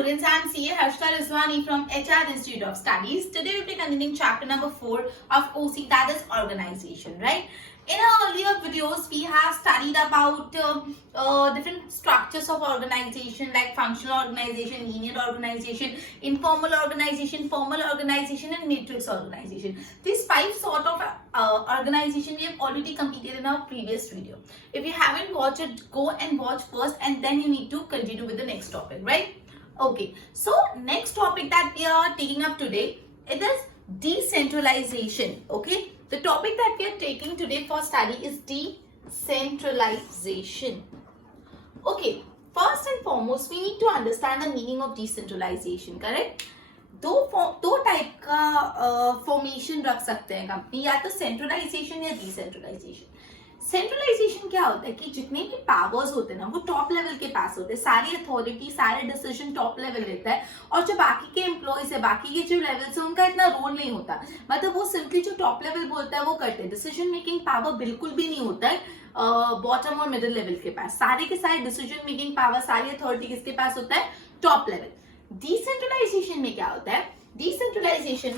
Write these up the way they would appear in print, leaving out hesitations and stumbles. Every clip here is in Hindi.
students, I am CA Harshita Rizwani from HR Institute of Studies. Today we will be continuing chapter number 4 of OC, that is organization, right? In our earlier videos, we have studied about different structures of organization like functional organization, linear organization, informal organization, formal organization and matrix organization. These 5 sort of organization we have already completed in our previous video. If you haven't watched it, go and watch first and then you need to continue with the next topic, right? Okay, so next topic that we are taking up today, it is decentralization. Okay, the topic that we are taking today for study is decentralization. Okay, first and foremost we need to understand the meaning of decentralization, correct? दो टाइप का फॉर्मेशन रख सकते हैं कंपनी, या तो सेंट्रलाइजेशन या डिसेंट्रलाइजेशन. सेंट्रलाइजेशन क्या होता है कि जितने भी पावर्स होते हैं ना वो टॉप लेवल के पास होते हैं, सारी अथॉरिटी सारे डिसीजन टॉप लेवल लेता है और जो बाकी के एम्प्लॉयज है, बाकी के जो लेवल्स है उनका इतना रोल नहीं होता. मतलब वो सिंपली जो टॉप लेवल बोलता है वो करते हैं. डिसीजन मेकिंग पावर बिल्कुल भी नहीं होता है बॉटम और मिडिल लेवल के पास. सारे के सारे डिसीजन मेकिंग पावर, सारी अथॉरिटी किसके पास होता है? Top level. डिसेंट्रलाइजेशन में क्या होता है? डिसेंट्रलाइजेशन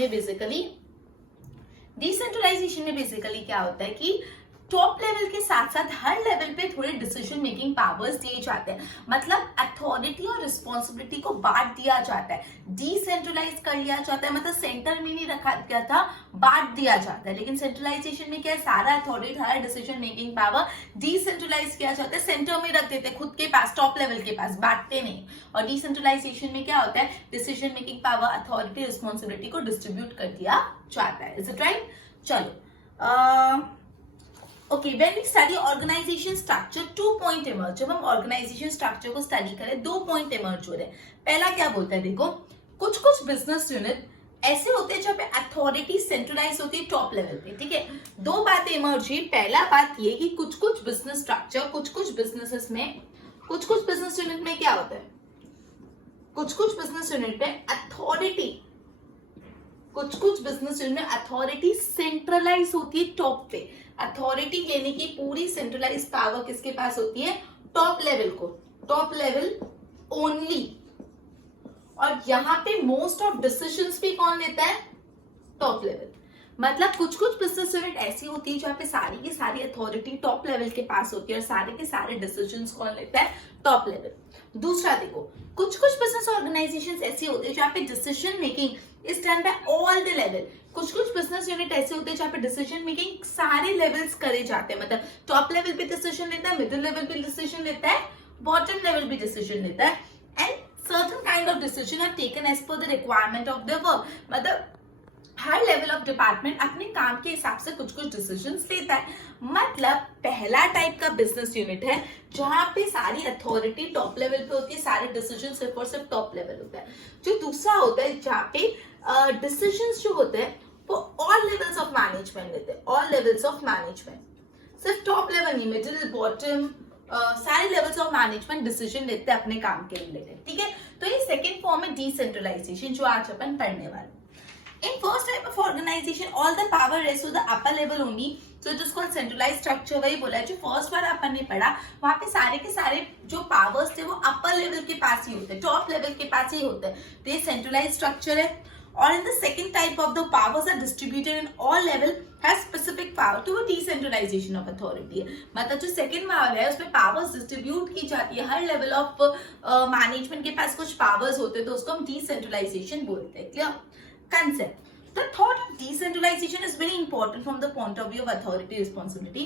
में बेसिकली क्या होता है कि टॉप लेवल के साथ साथ हर लेवल पे थोड़े डिसीजन मेकिंग पावर्स दिए जाते हैं. मतलब अथॉरिटी और रिस्पॉन्सिबिलिटी को बांट दिया जाता है, डिसेंट्रलाइज कर लिया जाता है. मतलब सेंटर में नहीं रखा गया था, बांट दिया जाता है. लेकिन सेंट्रलाइजेशन में क्या है? सारा अथॉरिटी, सारा डिसीजन मेकिंग पावर डिसेंट्रलाइज किया जाता है, सेंटर में रख देते हैं खुद के पास, टॉप लेवल के पास, बांटते नहीं. और डिसेंट्रलाइजेशन में क्या होता है? Decision making power, authority, responsibility को डिस्ट्रीब्यूट कर दिया जाता है. Is it right? चलो okay, when we study organisation structure 2 point emerge. जब हम ऑर्गेनाइजेशन स्ट्रक्चर को स्टडी करें 2 पॉइंट इमर्ज हो रहे हैं. पहला क्या बोलता है? देखो, कुछ बिजनेस यूनिट ऐसे होते हैं जहाँ पे अथॉरिटी सेंट्रलाइज होती है टॉप लेवल पे. ठीक है, 2 बातें इमर्ज हुई. पहला बात ये कि कुछ बिजनेस स्ट्रक्चर, कुछ बिजनेसेस में, कुछ बिजनेस यूनिट में क्या होता है? कुछ बिजनेस यूनिट पे अथॉरिटी, कुछ बिजनेस यूनिट में अथॉरिटी सेंट्रलाइज होती है टॉप पे. अथॉरिटी लेने की पूरी सेंट्रलाइज पावर किसके पास होती है? टॉप लेवल को, टॉप लेवल ओनली. और यहाँ पे मोस्ट ऑफ डिसीजंस भी कौन लेता है? Top level. मतलब कुछ बिजनेस यूनिट ऐसी होती है जहाँ पे सारी की सारी अथॉरिटी टॉप लेवल के पास होती है और सारे के सारे डिसीजंस कौन लेता है? Top level. दूसरा देखो, कुछ बिजनेस ऑर्गेनाइजेशंस ऐसी होती है जहाँ पे decision making is done by all the level. कुछ बिजनेस यूनिट ऐसे होते हैं जहाँ पे डिसीजन मेकिंग सारे लेवल्स करे जाते हैं. मतलब टॉप लेवल पे डिसीजन लेता है, मिडिल लेवल पे डिसीजन लेता है, बॉटम लेवल पे डिसीजन लेता है. And certain kind of decision are taken as per the requirement of the work. मतलब हर लेवल ऑफ डिपार्टमेंट अपने काम के हिसाब से कुछ डिसीजंस लेता है. मतलब पहला टाइप का बिजनेस यूनिट है जहां पे सारी अथॉरिटी टॉप लेवल पे होती है, सारे डिसीजन सिर्फ और सिर्फ टॉप लेवल होता है. जो दूसरा होता है जहाँ पे डिसीजंस जो होते हैं वो ऑल लेवल्स ऑफ मैनेजमेंट लेते हैं, ऑल लेवल्स ऑफ मैनेजमेंट. सिर्फ टॉप लेवल नहीं, मिडिल, बॉटम, सारे लेवल्स ऑफ मैनेजमेंट डिसीजन लेते हैं अपने काम के रिलेटेड. ठीक है, तो ये सेकेंड फॉर्म है डिसेंट्रलाइजेशन जो आज अपन पढ़ने वाले. In first type of organization, all the power rests to the upper level only, so it is called centralized structure. वही बोला है. जो फर्स्ट वाला अपन ने पढ़ा वहाँ पे सारे के सारे जो पावर्स थे वो अपर लेवल के पास ही होते हैं, टॉप लेवल के पास ही होते हैं. तो ये सेंट्रलाइज स्ट्रक्चर है. और in the second type of the powers are distributed in all level has specific power, तो वो डिसेंट्रलाइजेशन ऑफ अथॉरिटी है. मतलब जो सेकेंड वाला है उसमें पावर्स डिस्ट्रीब्यूट की जाती है, हर लेवल ऑफ मैनेजमेंट के पास कुछ पावर्स होते हैं, तो उसको हम डिसेंट्रलाइजेशन बोलते हैं. Clear concept? The thought of decentralization is very important from the point of view of authority responsibility.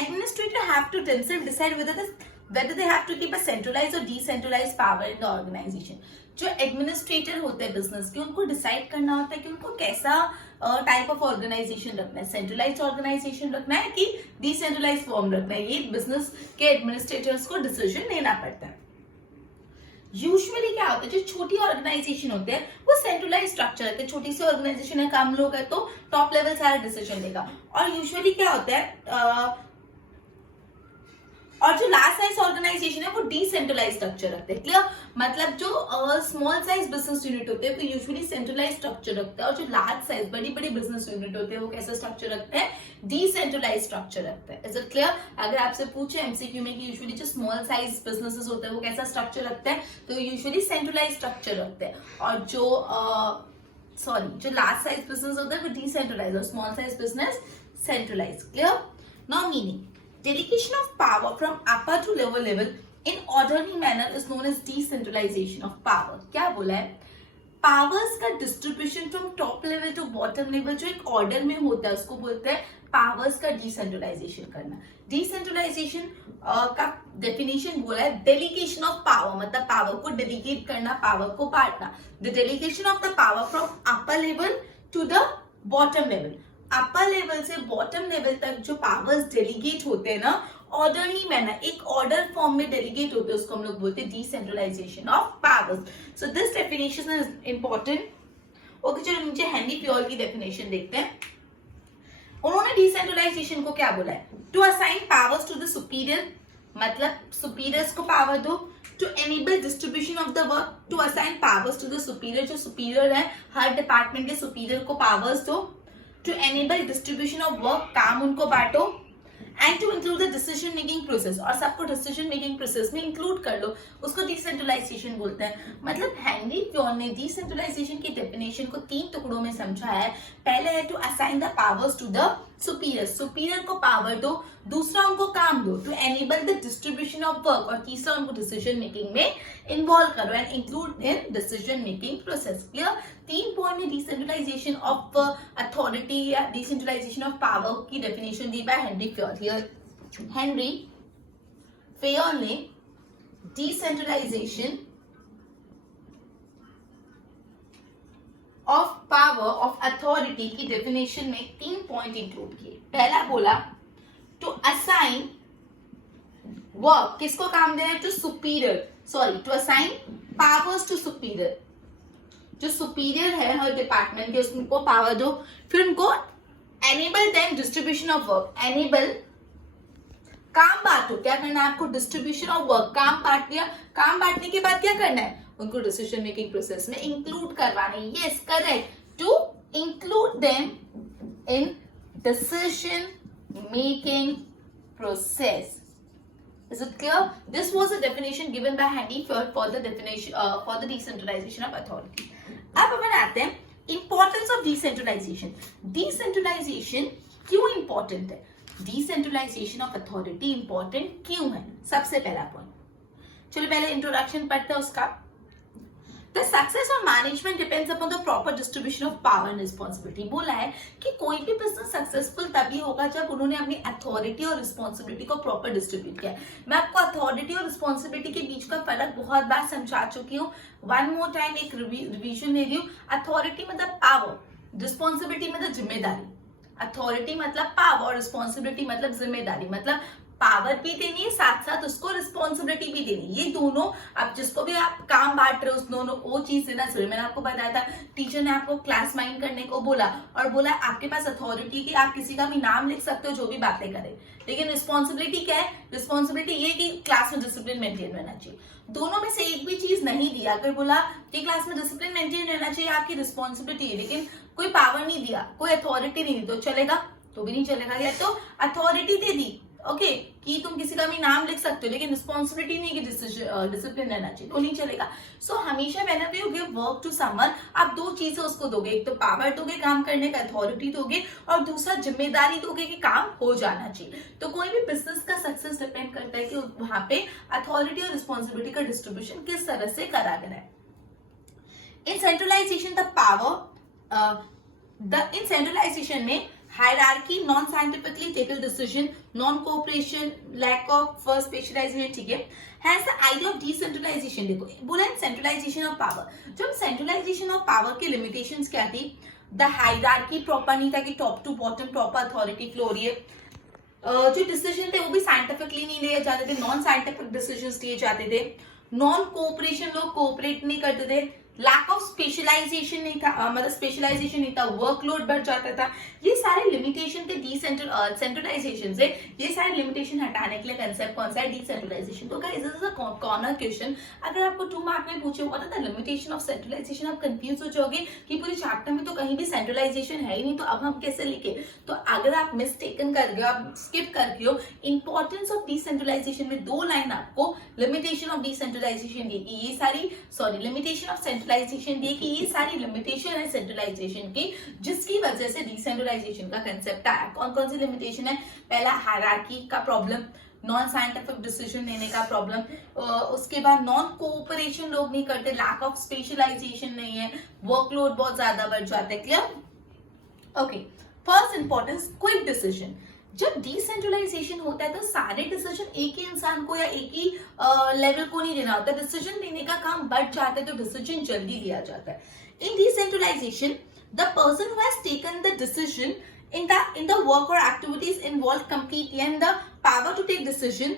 Administrators have to themselves decide whether they have to keep a centralized or decentralized power in the organization. जो एडमिनिस्ट्रेटर होते हैं बिजनेस के, उनको डिसाइड करना होता है कि उनको कैसा टाइप ऑफ ऑर्गेनाइजेशन रखना है, सेंट्रलाइज्ड ऑर्गेनाइजेशन रखना है कि डिसेंट्रलाइज्ड फॉर्म रखना है. ये बिजनेस के एडमिनिस्ट्रेटर्स को डिसीजन लेना पड़ता है. यूजुअली क्या होता है, जो छोटी ऑर्गेनाइजेशन होते हैं वो सेंट्रलाइज स्ट्रक्चर है. छोटी सी ऑर्गेनाइजेशन है, कम लोग है, तो टॉप लेवल सारा डिसीजन लेगा. और यूजुअली क्या होता है, और जो लार्ज साइज ऑर्गेनाइजेशन है वो डिसेंट्रलाइज स्ट्रक्चर रखते हैं। क्लियर? मतलब जो स्मॉल साइज बिजनेस यूनिट होते हैं वो यूजुअली सेंट्रलाइज स्ट्रक्चर रखते हैं, और जो लार्ज साइज बड़ी बड़ी बिजनेस यूनिट होते हैं वो कैसा स्ट्रक्चर रखते हैं? डिसेंट्रलाइज स्ट्रक्चर रखते हैं। Is it clear? अगर आपसे पूछे एमसीक्यू में कि यूजुअली जो स्मॉल साइज बिजनेसेस होते हैं वो कैसा स्ट्रक्चर रखते हैं, तो यूजुअली सेंट्रलाइज स्ट्रक्चर रखते हैं, और जो लार्ज साइज बिजनेस होता है वो डिसेंट्रलाइज और small size business centralize. Clear? Now meaning delegation of power from upper to lower level in orderly manner is known as decentralization of power। क्या बोला है? पावर्स का distribution from top level to bottom level जो एक ऑर्डर में होता है उसको बोलते हैं पावर्स का डिसेंट्रलाइजेशन करना। डिसेंट्रलाइजेशन का डेफिनेशन बोला है डेलीगेशन ऑफ पावर, मतलब पावर को डेलीगेट करना, पावर को बांटना। The delegation of the power from upper level to the bottom level, upper level से बॉटम लेवल तक जो पावर्स डेलीगेट होते हैं ना, ऑर्डरली मैनर, एक ऑर्डर फॉर्म में डेलीगेट होते हैं, उसको हम लोग बोलते हैं decentralization of powers. So this definition is important. Okay, चलो नीचे हेनरी फ्योल की डेफिनेशन देखते हैं। उन्होंने डिसेंट्रलाइजेशन को क्या बोला है? To assign powers to the superior, मतलब सुपीरियर्स को पावर दो। To enable distribution of the work, to assign powers to the superior, जो सुपीरियर है हर डिपार्टमेंट के सुपीरियर को पावर्स दो। To enable distribution of work, काम उनको बांटो। And to include the decision making process, और सबको डिसीजन मेकिंग प्रोसेस में इंक्लूड कर लो, उसको डिसेंट्रलाइजेशन बोलते हैं। मतलब हेनरी फ्योल ने डिसेंट्रलाइजेशन की डेफिनेशन को 3 टुकड़ों में समझा है। पहले है to assign the powers to the superior, superior को पावर दो। दूसरा उनको काम दो, to enable the distribution of work, और तीसरा उनको डिसीजन मेकिंग में इन्वॉल्व करो and include in decision making process. Clear? 3 point में डिसेंट्रलाइजेशन ऑफ अथॉरिटी या डिसेंट्रलाइजेशन ऑफ पावर की डेफिनेशन दी by Henry Fayol. Here Henry Fayol ने decentralization of power of authority की डेफिनेशन में 3 पॉइंट इंक्लूड किए। पहला बोला टू असाइन वर्क, किसको काम देना है? To superior, sorry, to assign powers to superior, जो सुपीरियर है हर डिपार्टमेंट के उसको पावर दो। फिर उनको enable them distribution of work, enable काम बांटो। क्या करना है आपको? डिस्ट्रीब्यूशन ऑफ वर्क, काम बांट दिया। काम बांटने के बाद क्या करना है? उनको डिसीजन मेकिंग प्रोसेस में इंक्लूड करवाना है। Yes, correct, to include them in decision making process. Is it clear? This was a definition given by Henry Ford for the definition for the decentralization of authority. अब अपन आते हैं importance of decentralization. Decentralization क्यों important है? Decentralization of authority important क्यों है? सबसे पहला पॉइंट, चलो पहले इंट्रोडक्शन पढ़ते हैं उसका। The success of management depends upon the proper distribution of power and responsibility। बोला है कि कोई भी बिजनेस सक्सेसफुल तभी होगा जब उन्होंने अपनी अथॉरिटी और रिस्पॉन्सिबिलिटी को प्रॉपर डिस्ट्रीब्यूट किया। मैं आपको अथॉरिटी और रिस्पॉन्सिबिलिटी के बीच का फर्क बहुत बार समझा चुकी हूँ। वन मोर टाइम एक रिवीजन ले रही हूँ। अथॉरिटी मतलब पावर, रिस्पॉन्सिबिलिटी मतलब जिम्मेदारी। अथॉरिटी मतलब पावर, रिस्पॉन्सिबिलिटी मतलब जिम्मेदारी, मतलब पावर भी देनी है साथ साथ उसको रिस्पॉन्सिबिलिटी भी देनी है। ये दोनों, अब जिसको भी आप काम बांट रहे हो उस दोनों वो चीज देना जरूरी। मैंने आपको बताया था, टीचर ने आपको क्लास माइंड करने को बोला और बोला आपके पास अथॉरिटी की आप किसी का भी नाम लिख सकते हो जो भी बातें करे, लेकिन रिस्पॉन्सिबिलिटी क्या है? रिस्पॉन्सिबिलिटी ये कि क्लास में डिसिप्लिन मेंटेन रहना चाहिए। दोनों में से एक भी चीज नहीं दिया, अगर बोला कि क्लास में डिसिप्लिन मेंटेन रहना चाहिए आपकी रिस्पॉन्सिबिलिटी है, लेकिन कोई पावर नहीं दिया, कोई अथॉरिटी नहीं दी, तो चलेगा? तो भी नहीं चलेगा। या तो अथॉरिटी दे दी ओके कि तुम किसी का भी नाम लिख सकते हो, लेकिन रिस्पॉन्सिबिलिटी नहीं कि डिसिप्लिन रहना चाहिए, तो नहीं चलेगा। सो हमेशा whenever you give work to someone, आप 2 चीजें उसको दोगे, एक तो पावर दोगे काम करने का, अथॉरिटी दोगे, और दूसरा जिम्मेदारी दोगे कि काम हो जाना चाहिए। तो कोई भी बिजनेस का सक्सेस डिपेंड करता है कि वहां पे अथॉरिटी और रिस्पॉन्सिबिलिटी का डिस्ट्रीब्यूशन किस तरह से करा गया है। In centralisation the power, in centralisation में hierarchy, non scientifically taken decision, non cooperation, lack of specialisation, ठीक है। Has the idea of decentralisation, देखो बोला है सेंट्रलाइजेशन ऑफ पावर। जब सेंट्रलाइजेशन ऑफ पावर की लिमिटेशंस क्या थी? द हायरार्की प्रॉपर नहीं था कि top to bottom proper authority flow हो रही है। जो डिसीजन थे वो भी साइंटिफिकली नहीं लिए जाते थे, नॉन साइंटिफिक डिसीजन लिए जाते थे। नॉन कोऑपरेशन, लोग कोऑपरेट नहीं करते थे। लैक ऑफ स्पेशलाइजेशन नहीं था, मतलब स्पेशलाइजेशन नहीं था, वर्कलोड बढ़ जाता था। ये सारे लिमिटेशन के सेंट्रलाइजेशन से ये सारे लिमिटेशन हटाने के लिए कंसेप्ट कौन सा है, डिसेंट्रलाइजेशन। तो guys this is a corner question, अगर आपको 2 मार्क में पूछे what are the limitation of centralisation, आप कंफ्यूज हो जाओगे कि पूरे चैप्टर में तो कहीं भी सेंट्रलाइजेशन है ही नहीं, तो अब हम कैसे लिखे। तो अगर आप मिस्टेकन कर गए, आप स्किप कर गए हो इंपॉर्टेंस ऑफ डिसेंट्रलाइजेशन में 2 लाइन आपको लिमिटेशन ऑफ डिसेंट्रलाइजेशन दी कि ये सारी लिमिटेशन ऑफ सेंट्रलाइजेशन दी कि ये सारी लिमिटेशन है सेंट्रलाइजेशन की, जिसकी वजह से डिसेंट्रलाइजेशन का कंसेप्ट आया। कौन कौन सी लिमिटेशन है, पहला हायरार्की का प्रॉब्लम, नॉन साइंटिफिक डिसीजन लेने का प्रॉब्लम, उसके बाद नॉन कोऑपरेशन लोग नहीं करते, लैक ऑफ स्पेशलाइजेशन नहीं है, वर्कलोड बहुत ज्यादा बढ़ जाता है। Clear? Okay, first importance quick decision. जब डिसेंट्रलाइजेशन होता है तो सारे डिसीजन एक ही इंसान को या एक ही लेवल को नहीं लेना होता, डिसीजन लेने का काम बढ़ जाता है, तो डिसीजन जल्दी लिया जाता है। In decentralisation the person who has taken the decision in the work or activities involved completely and the power to take decision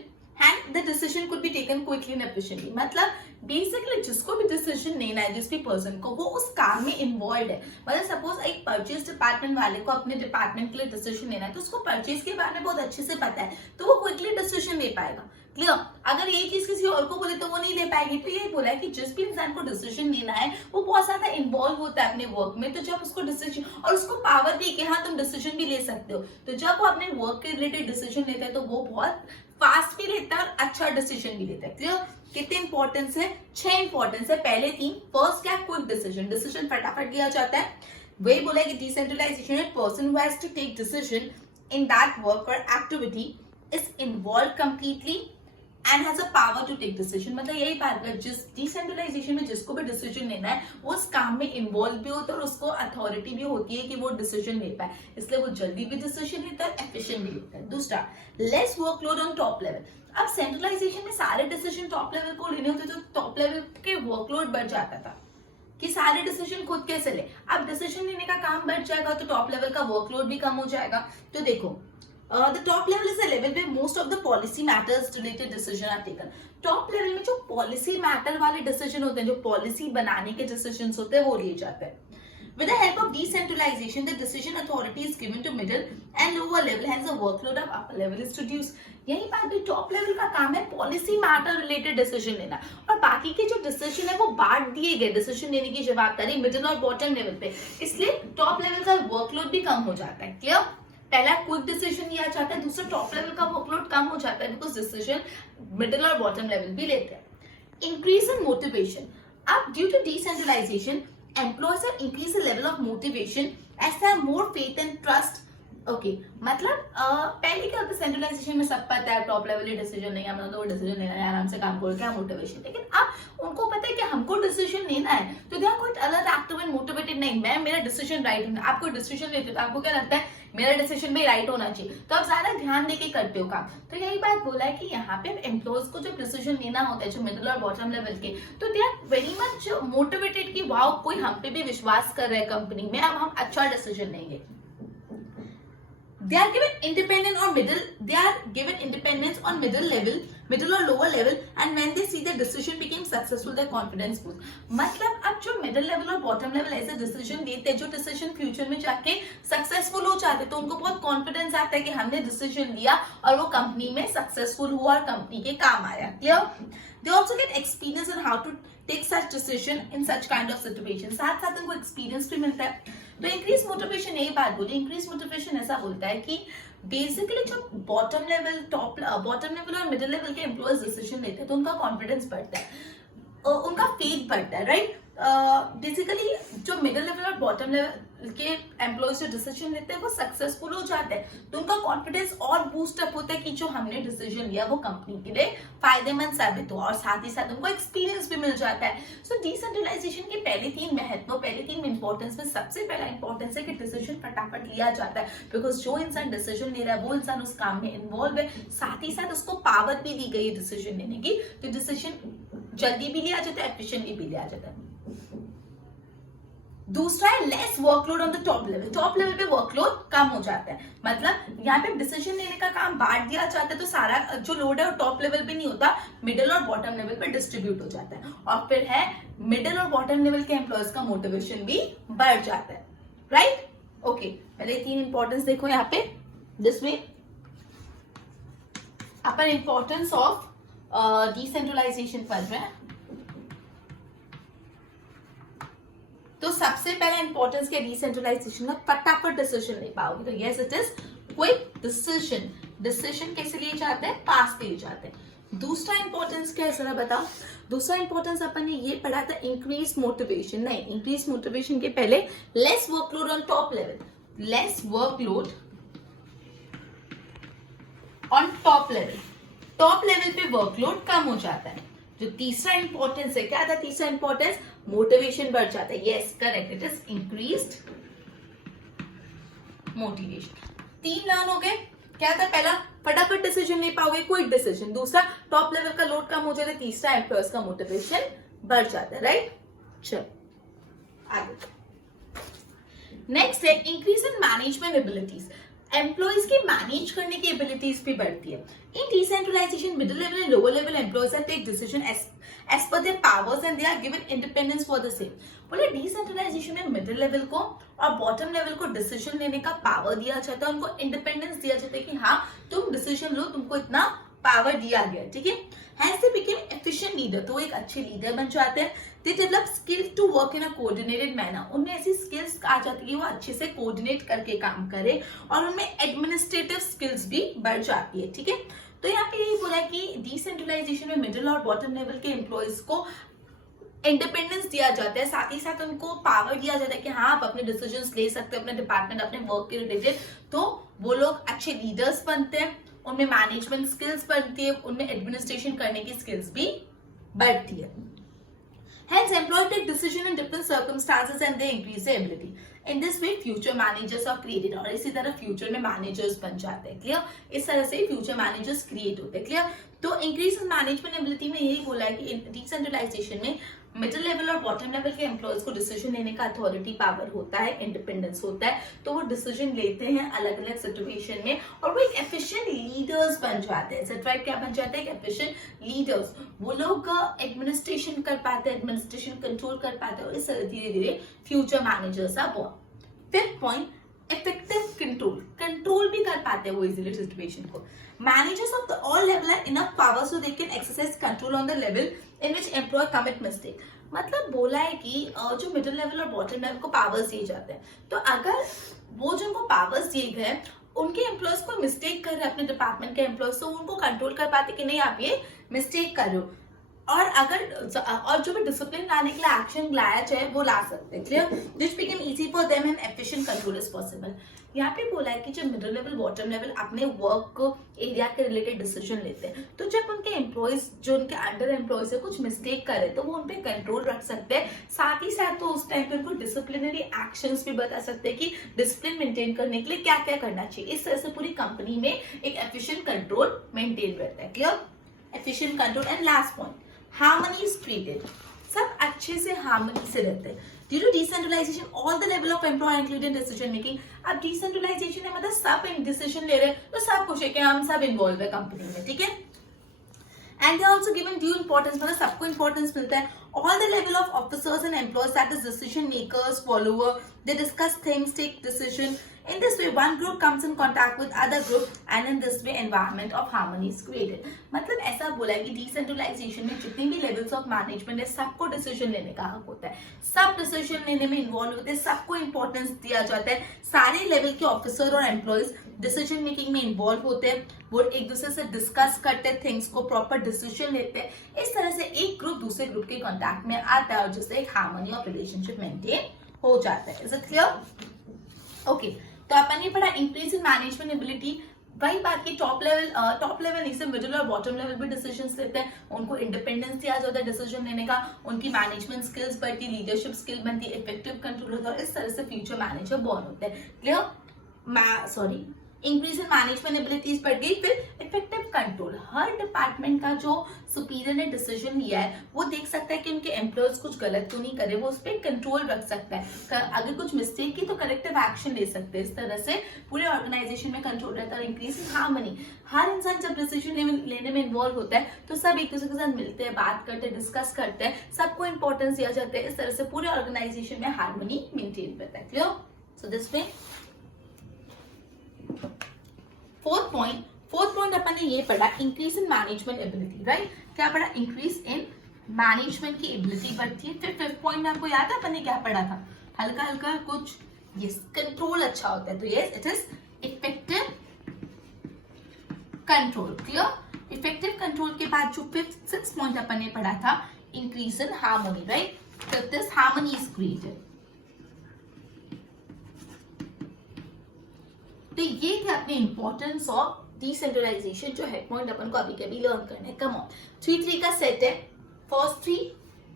and the decision could be taken quickly and efficiently। मतलब बेसिकली जिसको भी डिसीजन लेना है, जिस भी पर्सन को, वो उस काम में इन्वॉल्व है। मतलब सपोज एक परचेज डिपार्टमेंट वाले को अपने डिपार्टमेंट के लिए डिसीजन लेना है, तो उसको परचेज के बारे में बहुत अच्छे से पता है, तो वो क्विकली डिसीजन ले पाएगा। क्लियर? अगर ये चीज किसी और को बोले तो वो नहीं ले पाएगी। तो ये बोला है कि जिस भी इंसान को डिसीजन लेना है वो बहुत ज्यादा इन्वॉल्व होता है अपने वर्क में, तो जब उसको डिसीजन और उसको पावर भी कि हाँ तुम डिसीजन भी ले सकते हो, तो जब वो अपने वर्क के रिलेटेड डिसीजन लेता है तो वो बहुत फास्ट भी लेता है और अच्छा डिसीजन भी लेता है। क्लियर? कितने इंपॉर्टेंस है? 6 इंपॉर्टेंस है। पहले 3, फर्स्ट क्या, क्विक डिसीजन, डिसीजन फटाफट लिया जाता है। वही बोला कि डिसेंट्रलाइजेशन है person who has to take decision in that work और activity is involve completely and has a power to take decision. मतलब यही बात है, जिस डिसेंट्रलाइजेशन में जिसको भी डिसीजन लेना है वो उस काम में इन्वॉल्व भी होता है और उसको अथॉरिटी भी होती है कि वो डिसीजन ले पाए, इसलिए वो जल्दी भी डिसीजन लेता है, एफिशिएंट भी लेता है। दूसरा, less workload on top level. अब सेंट्रलाइजेशन में सारे डिसीजन टॉप लेवल को लेने होते तो टॉप लेवल के वर्कलोड बढ़ जाता था कि सारे डिसीजन खुद कैसे ले। अब डिसीजन लेने का काम बढ़ जाएगा तो टॉप लेवल का वर्कलोड भी कम हो जाएगा। तो देखो, the top level is the level where most of the policy matters related decision are taken। Top level में जो पॉलिसी मैटर वाले डिसीजन होते हैं, जो पॉलिसी बनाने के डिसीजन होते हैं, वो लिए जाते हैं। With the help of decentralization, the decision authority is given to middle and lower level, hence the workload of upper level is reduced। यही बात भी, टॉप लेवल का काम है पॉलिसी मैटर रिलेटेड डिसीजन लेना, और बाकी के जो डिसीजन है वो बांट दिए गए, डिसीजन लेने की जवाबदारी मिडिल और बॉटम लेवल पे, इसलिए टॉप लेवल का वर्कलोड भी कम हो जाता है। क्लियर? पहला क्विक डिसीजन लिया जाता है, दूसरा टॉप लेवल का वर्कलोड कम हो जाता है बिकॉज डिसीजन मिडिल और बॉटम लेवल भी लेते हैं। Increase in motivation. अब due to decentralisation employees have increase the level of motivation as they have more faith and trust. Okay, मतलब पहले क्या होता है, सेंट्रलाइजेशन में सब पता है टॉप लेवल डिसीजन नहीं है, मतलब तो डिसीजन लेना है, आराम से काम करो, क्या मोटिवेशन। लेकिन अब उनको पता है कि हमको डिसीजन लेना है, तो they are quite alert, active and motivated. नहीं, मैं मेरा डिसीजन राइट होना, आपको डिसीजन लेते हो तो आपको क्या लगता है मेरा डिसीजन भी राइट होना चाहिए, तो आप ज्यादा ध्यान देके करते हो काम। तो यही बात बोला है कि यहाँ पे एम्प्लॉयज को जब डिसीजन लेना होता है, जो मिडिल और बॉटम लेवल के, तो they are very much motivated कि वाओ कोई हम पे भी विश्वास कर रहा है कंपनी में, अब हम अच्छा डिसीजन लेंगे। They are given independent or middle. They are given independence on middle or lower level, and when they see the decision became successful, their confidence boost। मतलब अब जो middle level और bottom level ऐसे decision लेते हैं, जो decision future में जाके successful हो जाते, तो उनको बहुत confidence आता है कि हमने decision लिया और वो कंपनी में successful हुआ और कंपनी के काम आया। Clear? They also get experience on how to take such decision in such kind of situation। साथ साथ उनको experience भी मिलता है। तो इंक्रीज मोटिवेशन, यही बात बोली, इंक्रीज मोटिवेशन ऐसा बोलता है कि बेसिकली जो बॉटम लेवल और मिडिल लेवल के एम्प्लॉयज डिसीजन लेते हैं तो उनका कॉन्फिडेंस बढ़ता है, उनका फेथ बढ़ता है, राइट। बेसिकली जो मिडिल लेवल और बॉटम लेवल के एम्प्लॉयज जो डिसीजन लेते हैं वो सक्सेसफुल हो जाते हैं, तो उनका कॉन्फिडेंस और बूस्ट अप होता है कि जो हमने डिसीजन लिया वो कंपनी के लिए फायदेमंद साबित हुआ, और साथ ही साथ उनको एक्सपीरियंस भी मिल जाता है। सो डिसेंट्रलाइजेशन के पहले 3 महत्व, पहले 3 इंपॉर्टेंस में सबसे पहला इंपॉर्टेंस है कि डिसीजन फटाफट लिया जाता है, बिकॉज जो इंसान डिसीजन ले रहा है वो इंसान उस काम में इन्वॉल्व है, साथ ही साथ उसको पावर भी दी गई है डिसीजन लेने की, तो डिसीजन जल्दी भी लिया जाता है, एफिशिएंटली भी लिया जाता है। दूसरा है less workload on the top level, top level पे वर्कलोड कम हो जाता है, मतलब यहाँ पे डिसीजन लेने का काम बांट दिया जाता है, तो सारा जो लोड है वो टॉप लेवल पे नहीं होता, मिडिल और बॉटम लेवल पे डिस्ट्रीब्यूट हो जाता है। और फिर है मिडिल और बॉटम लेवल के एम्प्लॉयज का मोटिवेशन भी बढ़ जाता है, राइट। ओके, पहले 3 इंपॉर्टेंस देखो यहाँ पे, जिसमें अपन इंपॉर्टेंस ऑफ डिसेंट्रलाइजेशन पढ़ रहे हैं। तो सबसे पहला इंपॉर्टेंस क्या डिसेंट्रलाइजेशन का, फटाफट डिसीजन ले पाओगे, तो yes it is quick decision. Decision कैसे लिए जाते हैं, पास लिए जाते हैं। दूसरा इंपॉर्टेंस क्या है जरा बताओ, दूसरा इंपॉर्टेंस अपन ने ये पढ़ा था इंक्रीज मोटिवेशन, नहीं इंक्रीज मोटिवेशन के पहले less workload on top level, less workload on top level, top level पे वर्कलोड कम हो जाता है। जो तीसरा इंपॉर्टेंस है, क्या था तीसरा इंपॉर्टेंस, मोटिवेशन बढ़ जाता है, yes correct, it is increased motivation. 3 learn हो गए, क्या था पहला फटाफट डिसीजन ले पाओगे, क्विक डिसीजन, दूसरा टॉप लेवल का लोड कम हो जाता है, तीसरा एम्प्लॉयज का मोटिवेशन बढ़ जाता है, राइट। चलो आगे, नेक्स्ट है increase in management abilities, employees की मैनेज करने की एबिलिटीज भी बढ़ती है। In decentralisation middle level and lower level employees take decision as per their powers and they are given independence for the same. बोले डिसेंट्रलाइजेशन में मिडिल लेवल को और बॉटम लेवल को डिसीजन लेने का पावर दिया जाता है, उनको इंडिपेंडेंस दिया जाता है कि हाँ तुम डिसीजन लो, तुमको इतना पावर दिया गया, ठीक है। Hence they became efficient leader, तो वो एक अच्छे लीडर बन जाते हैं। They develop skill to work in a coordinated manner, उनमें ऐसी स्किल्स आ जाती है कि वो अच्छे से कोऑर्डिनेट करके काम करे, और उनमें एडमिनिस्ट्रेटिव स्किल्स भी बढ़ जाती है, ठीक है। तो यहाँ पे यही बोला कि डिसेंट्रलाइजेशन में मिडिल और बॉटम लेवल के एम्प्लॉयज को इंडिपेंडेंस दिया जाता है, साथ ही साथ उनको पावर दिया जाता है कि हाँ आप अपने डिसीजंस ले सकते हो अपने डिपार्टमेंट अपने वर्क के रिलेटेड, तो वो लोग अच्छे लीडर्स बनते हैं, उनमें मैनेजमेंट स्किल्स बढ़ती है, उनमें एडमिनिस्ट्रेशन करने की स्किल्स भी बढ़ती है। Hence, employees take decision in different circumstances and they increase their ability. In this way, future managers are created, और इसी तरह फ्यूचर में मैनेजर्स बन जाते हैं, क्लियर। इस तरह से फ्यूचर मैनेजर्स क्रिएट होते हैं, क्लियर। तो इंक्रीज इन मैनेजमेंट एबिलिटी में यही बोला है कि डिसेंट्रलाइजेशन में मिडिल लेवल और बॉटम लेवल के एम्प्लॉयज को डिसीजन लेने का अथॉरिटी पावर होता है, इंडिपेंडेंस होता है, तो वो डिसीजन लेते हैं अलग अलग सिचुएशन में, और वो एक एफिशिएंट लीडर्स बन जाते हैं। सेट्राइट क्या बन जाते हैं, एफिशिएंट लीडर्स। वो लोग एडमिनिस्ट्रेशन कर पाते हैं, एडमिनिस्ट्रेशन कंट्रोल कर पाते हैं, और इस तरह धीरे धीरे future managers are born. Fifth point, effective control, control भी कर पाते हैं वो इजीली सिचुएशन को। Managers of the all level are enough power so they can exercise control on the level in which employ commit mistake. मतलब बोला है कि जो मिडिल लेवल और बॉटम लेवल को पावर्स दिए जाते हैं, तो अगर वो जिनको पावर्स दिए गए उनके एम्प्लॉयज को मिस्टेक कर रहे हैं अपने डिपार्टमेंट के एम्प्लॉयज, तो उनको कंट्रोल कर पाते कि नहीं आप ये मिस्टेक कर रहे हो, और जो भी डिसिप्लिन लाने के लिए एक्शन लाया जाए वो ला सकते हैं, clear. This become easy for them and efficient control is possible. यहाँ पे बोला है कि जब मिडिल लेवल बॉटम लेवल अपने वर्क एरिया के रिलेटेड डिसीजन लेते हैं, तो जब उनके एम्प्लॉयज जो उनके अंडर एम्प्लॉयज है कुछ मिस्टेक करे तो वो उनपे कंट्रोल रख सकते हैं, साथ ही साथ तो उस टाइम पे उनको डिसिप्लिनरी एक्शंस भी बता सकते हैं कि डिसिप्लिन मेंटेन करने के लिए क्या क्या करना चाहिए। इस तरह से पूरी कंपनी में एक एफिशिएंट कंट्रोल मेंटेन रहता है, clear. Efficient control. And last point, harmony is created, सब अच्छे से हार्मनी से रहते हैं। Due to decentralization, all the level of employee are included in decision making. अब decentralization है मतलब सब डिसीजन ले रहे हैं, तो सब खुश है कि हम सब इन्वॉल्व है कंपनी में, ठीक है। And they are also given due importance, मतलब सबको इंपॉर्टेंस मिलता है। All the level of officers and employees, that is decision makers, follower, they discuss things, take decision. In this way, one group comes in contact with other group, and in this way, environment of harmony is created. मतलब ऐसा बोला है कि डिसेंट्रलाइजेशन में जितनी भी लेवल्स ऑफ मैनेजमेंट है सबको डिसीजन लेने का हक होता है, सब डिसीजन लेने में इन्वॉल्व होते हैं, सबको इंपॉर्टेंस दिया जाता है, सारे लेवल के ऑफिसर और एम्प्लॉयज डिसीजन मेकिंग में इन्वॉल्व होते हैं, वो एक दूसरे से डिस्कस करते हैं, थिंग्स को प्रॉपर डिसीजन लेते हैं। इस तरह से एक ग्रुप दूसरे ग्रुप के कॉन्टैक्ट में आता है और जिससे एक हार्मनी ऑफ रिलेशनशिप मेंटेन हो जाता है। Is it clear? ओके, तो अपन ने पढ़ा इंक्रीज इन मैनेजमेंट एबिलिटी। वही बात की टॉप लेवल नहीं, सिर्फ मिडिल और बॉटम लेवल भी डिसीजंस लेते हैं, उनको इंडिपेंडेंस दिया जाता है डिसीजन लेने का, उनकी मैनेजमेंट स्किल्स बढ़ती, लीडरशिप स्किल बनती है, इफेक्टिव कंट्रोल होता है, इस तरह से फ्यूचर मैनेजर बॉर्न होते हैं, clear. Increase in management abilities बढ़ गई। फिर इफेक्टिव कंट्रोल, हर डिपार्टमेंट का जो सुपीरियर ने डिसीजन लिया है वो देख सकता है कि उनके एम्प्लॉयज कुछ गलत तो नहीं करे, वो उस पर कंट्रोल रख सकता है। अगर कुछ मिस्टेक की तो करेक्टिव एक्शन ले सकते हैं। इस तरह से पूरे ऑर्गेनाइजेशन में कंट्रोल रहता है। इंक्रीज इन हार्मनी, हर इंसान जब डिसीजन लेने में इन्वॉल्व होता है तो सब एक दूसरे के साथ मिलते हैं, बात करते हैं, डिस्कस करते हैं, सबको इंपॉर्टेंस दिया जाता है। इस तरह से पूरे ऑर्गेनाइजेशन में हार्मनी मेंटेन करता है। Clear? So this way fourth point अपन ने ये पढ़ा, increase in management ability, right? क्या पढ़ा? इंक्रीज इन मैनेजमेंट की एबिलिटी बढ़ती है। फिर फिफ्थ पॉइंट में आपको याद है अपन ने क्या पढ़ा था? हल्का हल्का कुछ, यस, कंट्रोल अच्छा होता है, तो yes it is effective control. Clear? Effective control के बाद जो फिफ्थ सिक्स पॉइंट अपन ने पढ़ा था, increase in harmony, right? Fifth is harmony is created. तो ये थे अपने इंपॉर्टेंस ऑफ डिसेंट्रलाइजेशन, जो हेड पॉइंट अपन को अभी कभी लर्न करना है। कम ऑन, 3 का सेट है। First 3,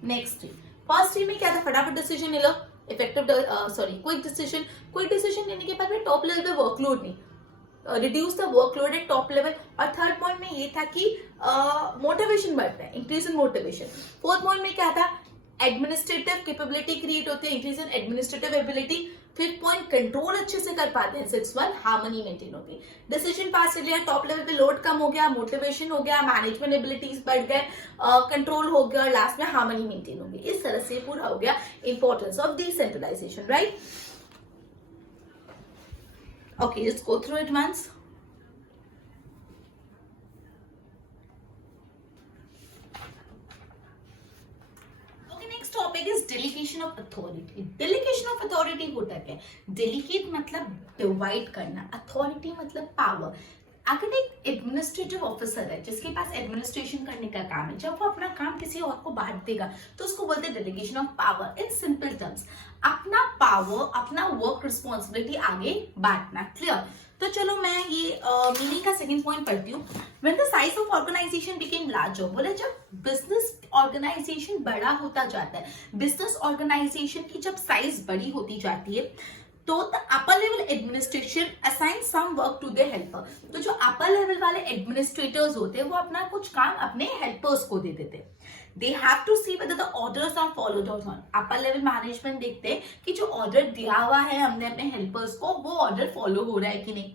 next 3। फर्स्ट 3 में क्या था? फटाफट डिसीजन ले लो, इफेक्टिव क्विक डिसीजन लेने के बाद में टॉप लेवल पे वर्कलोड नहीं, reduce the workload eight top level. और थर्ड पॉइंट में ये था कि मोटिवेशन बढ़ता है, increase in motivation. Fourth point में क्या था? एडमिनिस्ट्रेटिव कैपेबिलिटी क्रिएट होती है, इंक्रीज इन administrative ability. Fifth point, control अच्छे से कर पाते हैं। 6-1, हार्मनी मेंटेन होती है। डिसीजन पास कर लिया, टॉप लेवल पे लोड कम हो गया, मोटिवेशन हो गया, मैनेजमेंट एबिलिटीज बढ़ गए, कंट्रोल हो गया, और लास्ट में हार्मनी मेंटेन हो गई। इस तरह से पूरा हो गया importance of decentralisation, right? Okay, let's go through it once. Okay, next topic is delegation of authority. Delegation of authority होता क्या है? Delegate मतलब डिवाइड करना, authority मतलब पावर। अगर एक एडमिनिस्ट्रेटिव ऑफिसर है जिसके पास एडमिनिस्ट्रेशन करने का काम है, जब वो अपना काम किसी और को बांट देगा तो उसको बोलते हैं delegation of power. In simple terms, अपना पावर, अपना वर्क रिस्पॉन्सिबिलिटी आगे बांटना। क्लियर? तो चलो मैं ये मीनिंग का सेकंड पॉइंट पढ़ती हूँ। When the size of organisation became larger, बोले जब बिजनेस ऑर्गेनाइजेशन बड़ा होता जाता है, बिजनेस ऑर्गेनाइजेशन की जब साइज बड़ी होती जाती है तो the upper level administration assign some work to the helper. तो जो अपर लेवल वाले एडमिनिस्ट्रेटर्स होते हैं वो अपना कुछ काम अपने हेल्पर्स को दे देते हैं। They have to see whether the orders are followed or not. Upper level management देखते हैं कि जो ऑर्डर दिया हुआ है हमने अपने हेल्पर्स को, वो ऑर्डर फॉलो हो रहा है कि नहीं।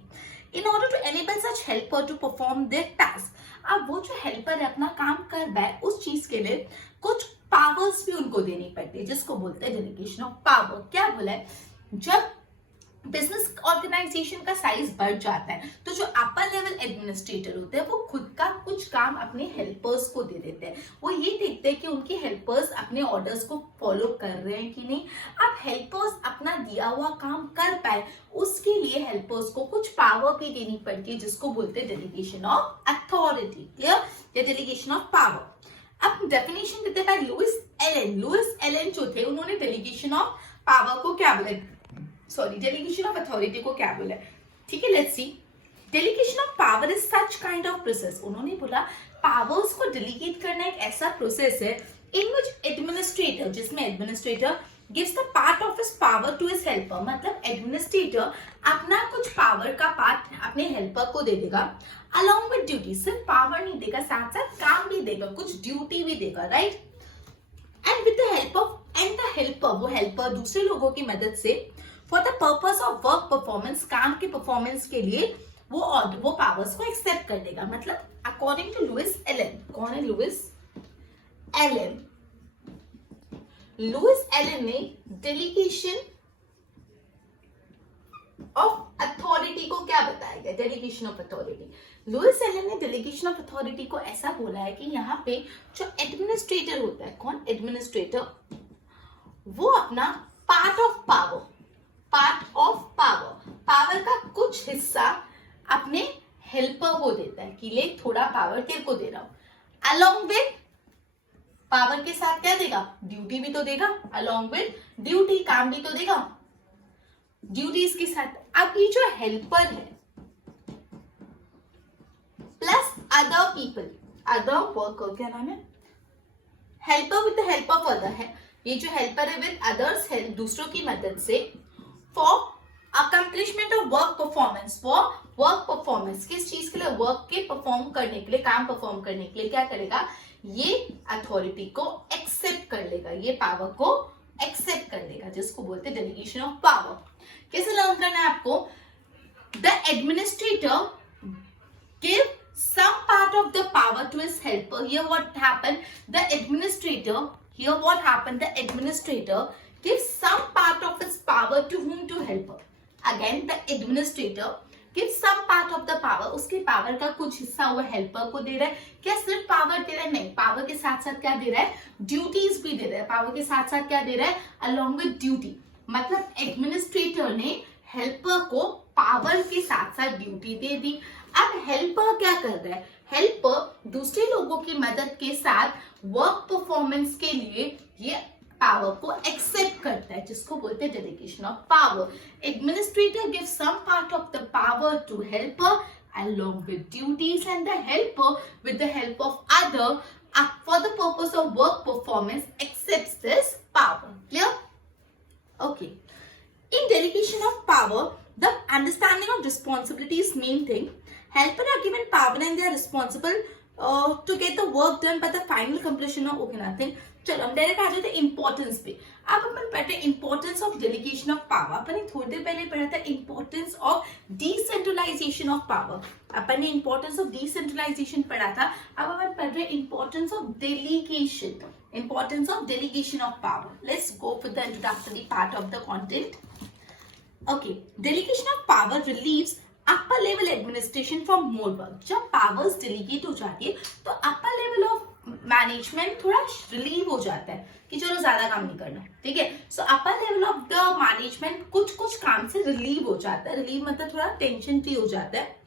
In order to enable such helper to perform their task, अब वो जो हेल्पर है अपना काम कर रहा है, उस चीज के लिए कुछ पावर्स भी उनको देनी पड़ती है, जिसको बोलते हैं डेलीगेशन ऑफ पावर। क्या बोला है? जब बिजनेस ऑर्गेनाइजेशन का साइज बढ़ जाता है तो जो अपर लेवल एडमिनिस्ट्रेटर होते हैं वो खुद का कुछ काम अपने हेल्पर्स को दे देते हैं। वो ये देखते हैं कि उनके हेल्पर्स अपने ऑर्डर्स को फॉलो कर रहे हैं कि नहीं। अब हेल्पर्स अपना दिया हुआ काम कर पाए उसके लिए हेल्पर्स को कुछ पावर भी देनी पड़ती है, जिसको बोलते हैं डेलीगेशन ऑफ अथॉरिटी। क्लियर? या डेलीगेशन ऑफ पावर। अब डेफिनेशन देते हैं लुइस एलन। लुइस एलन जो थे उन्होंने डेलीगेशन ऑफ पावर को क्या बोला, डेलीगेशन ऑफ अथॉरिटी को क्या बोला? ठीक है, let's see. Delegation of power is such kind of process. उन्होंने बोला पावर्स को डेलीगेट करना एक ऐसा प्रोसेस है इन विच एडमिनिस्ट्रेटर, जिसमें administrator gives the part of his power to his helper, मतलब एडमिनिस्ट्रेटर अपना कुछ पावर का पार्ट अपने हेल्पर को दे देगा, अलॉन्ग विद ड्यूटी। सिर्फ पावर नहीं देगा, साथ साथ काम भी देगा, कुछ ड्यूटी भी देगा, right? And with the helper, वो हेल्पर दूसरे लोगों की मदद से for the purpose of work performance, काम के परफॉर्मेंस के लिए वो पावर्स को एक्सेप्ट कर देगा। मतलब अकॉर्डिंग टू लुइस एलन, कौन है लुइस एलन? लुइस एलन ने डेलीगेशन ऑफ अथॉरिटी को क्या बताया गया? Delegation of authority, Louis Allen ने डेलीगेशन ऑफ अथॉरिटी को ऐसा बोला है कि यहाँ पे जो एडमिनिस्ट्रेटर होता है, कौन? एडमिनिस्ट्रेटर, वो अपना पार्ट ऑफ पावर का कुछ हिस्सा अपने हेल्पर को देता है कि ले थोड़ा पावर तेरे को दे रहा हूं। अलोंग विद पावर के साथ क्या देगा? ड्यूटी भी तो देगा। अलोंग विद ड्यूटी, काम भी तो देगा, ड्यूटीज के साथ। अब ये जो हेल्पर है plus other people, other worker, क्या नाम है? Helper with the help of other है। ये जो हेल्पर है विद अदर्स, दूसरों की मदद से, for accomplishment of work performance, वो वर्क परफॉर्मेंस किस चीज के लिए, वर्क के परफॉर्म करने के लिए, काम परफॉर्म करने के लिए क्या करेगा, ये अथॉरिटी को एक्सेप्ट कर लेगा, ये पावर को एक्सेप्ट कर लेगा, जिसको बोलते हैं डेलीगेशन ऑफ पावर। कैसे लर्न करना है आपको, the administrator give some part of the power to his helper. Here what happened, the administrator, here what happened, the administrator gives some part of his power to whom, to helper. Again the administrator gives some part of the power, उसके पावर का कुछ हिस्सा वो हेल्पर को दे रहा है। क्या सिर्फ पावर दे रहा है, नहीं, पावर के साथ साथ क्या दे रहा है, ड्यूटीज भी दे रहा है। पावर के साथ साथ क्या दे रहा है, अलॉन्ग विद ड्यूटी, मतलब एडमिनिस्ट्रेटर ने हेल्पर को पावर के साथ साथ ड्यूटी दे दी। अब हेल्पर क्या कर रहा है, हेल्पर दूसरे लोगों की मदद के साथ वर्क परफॉर्मेंस के लिए ये पावर को एक्सेप्ट करता है, जिसको बोलते हैं delegation of power. Administrator gives some part of the power to helper along with duties, and the helper with the help of other for the purpose of work performance accepts this power. Clear? Okay. In delegation of power, the understanding of responsibility is main thing. Helper are given power and they are responsible to get the work done, but the final completion of okay nothing. चलो हम डायरेक्ट आ जाते हैं इम्पोर्टेंस पे। अब अपन पढ़ते हैं importance of delegation of power. अपन ने थोड़ी देर पहले पढ़ा था importance of decentralisation of power. अपन ने इम्पोर्टेंस ऑफ डिसेंट्रलाइजेशन पढ़ा था, अब अपन पढ़ रहे हैं importance of delegation, importance of delegation of power. Let's go for the introductory part of the content. Okay, delegation of power relieves upper level administration from more work. जब पावर्स डेलीगेट हो जाती है तो अपर लेवल ऑफ मैनेजमेंट थोड़ा रिलीव हो जाता है कि चलो ज्यादा काम नहीं करना, ठीक है। So upper level of the management कुछ कुछ काम से रिलीव हो जाता है, रिलीव मतलब थोड़ा टेंशन फ्री हो जाता है।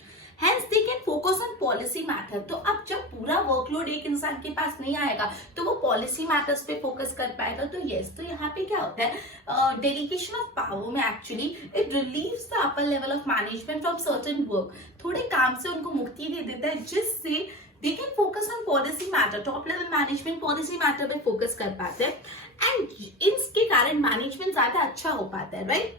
Hence they can focus on policy matter। तो अब जब पूरा वर्कलोड एक इंसान के पास नहीं आएगा तो वो पॉलिसी मैटर्स पे फोकस कर पाएगा। तो यस, तो यहाँ पे क्या होता है, डेलीगेशन ऑफ पावर में actually it relieves the upper level of management from certain work. थोड़े काम से उनको मुक्ति दे देता है, जिससे they can focus on policy matter, top level management policy matter पे फोकस कर पाते हैं एंड इसके कारण मैनेजमेंट ज्यादा अच्छा हो पाता है, right.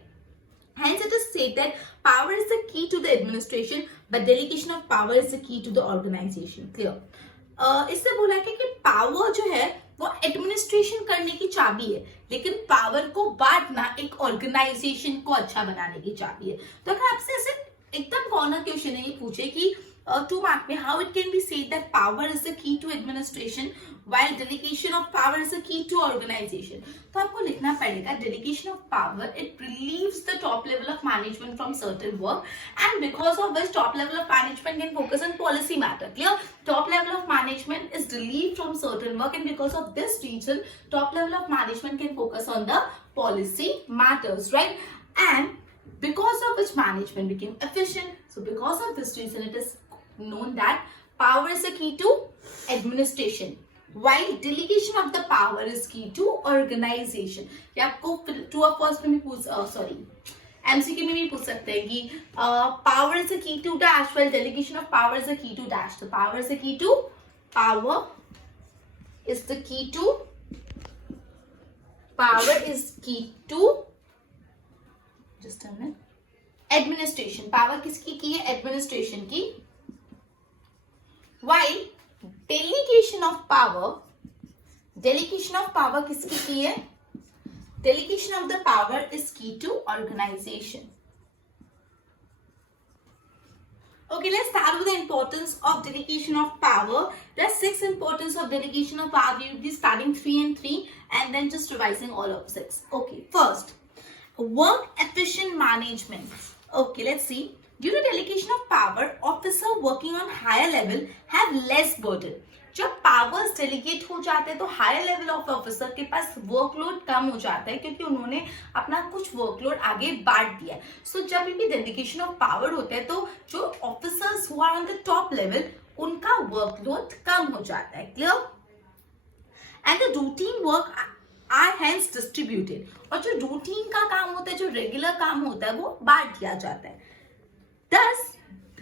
Hence it is said that power is the key to the administration, but delegation of power is the key to the organization. Clear? इससे बोला कि पावर जो है वो एडमिनिस्ट्रेशन करने की चाबी है, लेकिन पावर को बांटना एक ऑर्गेनाइजेशन को अच्छा बनाने की चाबी है। तो अगर आपसे ऐसे एकदम कॉर्नर क्वेश्चन है ये पूछे कि 2 mark में how it can be said that power is the key to administration while delegation of power is the key to organization, तो आपको लिखना पड़ेगा delegation of power it relieves the top level of management from certain work and because of which top level of management can focus on policy matter. Clear? Top level of management is relieved from certain work and because of this reason top level of management can focus on the policy matters, right? And because of which management became efficient. So because of this reason it is known that power is the key to administration while delegation of the power is key to organization. ये आपको true or false में भी पूछ MCQ में भी पूछ सकते हैं कि power is the key to dash while delegation of power is the key to dash. So power is the key to just a minute, administration. Power किसकी की है, एडमिनिस्ट्रेशन की। While delegation of power किसकी की है, delegation of the power is key to organization. Okay, let's start with the importance of delegation of power. There are 6 importance of delegation of power. We will be starting 3 and 3 and then just revising all of 6. Okay, first, work efficient management. Okay, let's see. Due to delegation of power, officer working on higher level have less burden. जब पावर्स डेलीगेट हो जाते हैं तो हायर लेवल ऑफ ऑफिसर के पास वर्कलोड कम हो जाता है क्योंकि उन्होंने अपना कुछ वर्कलोड आगे बांट दिया है। सो जब भी डेलीगेशन ऑफ पावर होता है तो जो officers who are on the top level उनका वर्कलोड कम हो जाता है। Clear? And the routine work are hence distributed, और जो रूटीन का काम होता है, जो रेगुलर काम होता है, वो बांट दिया जाता है। Thus,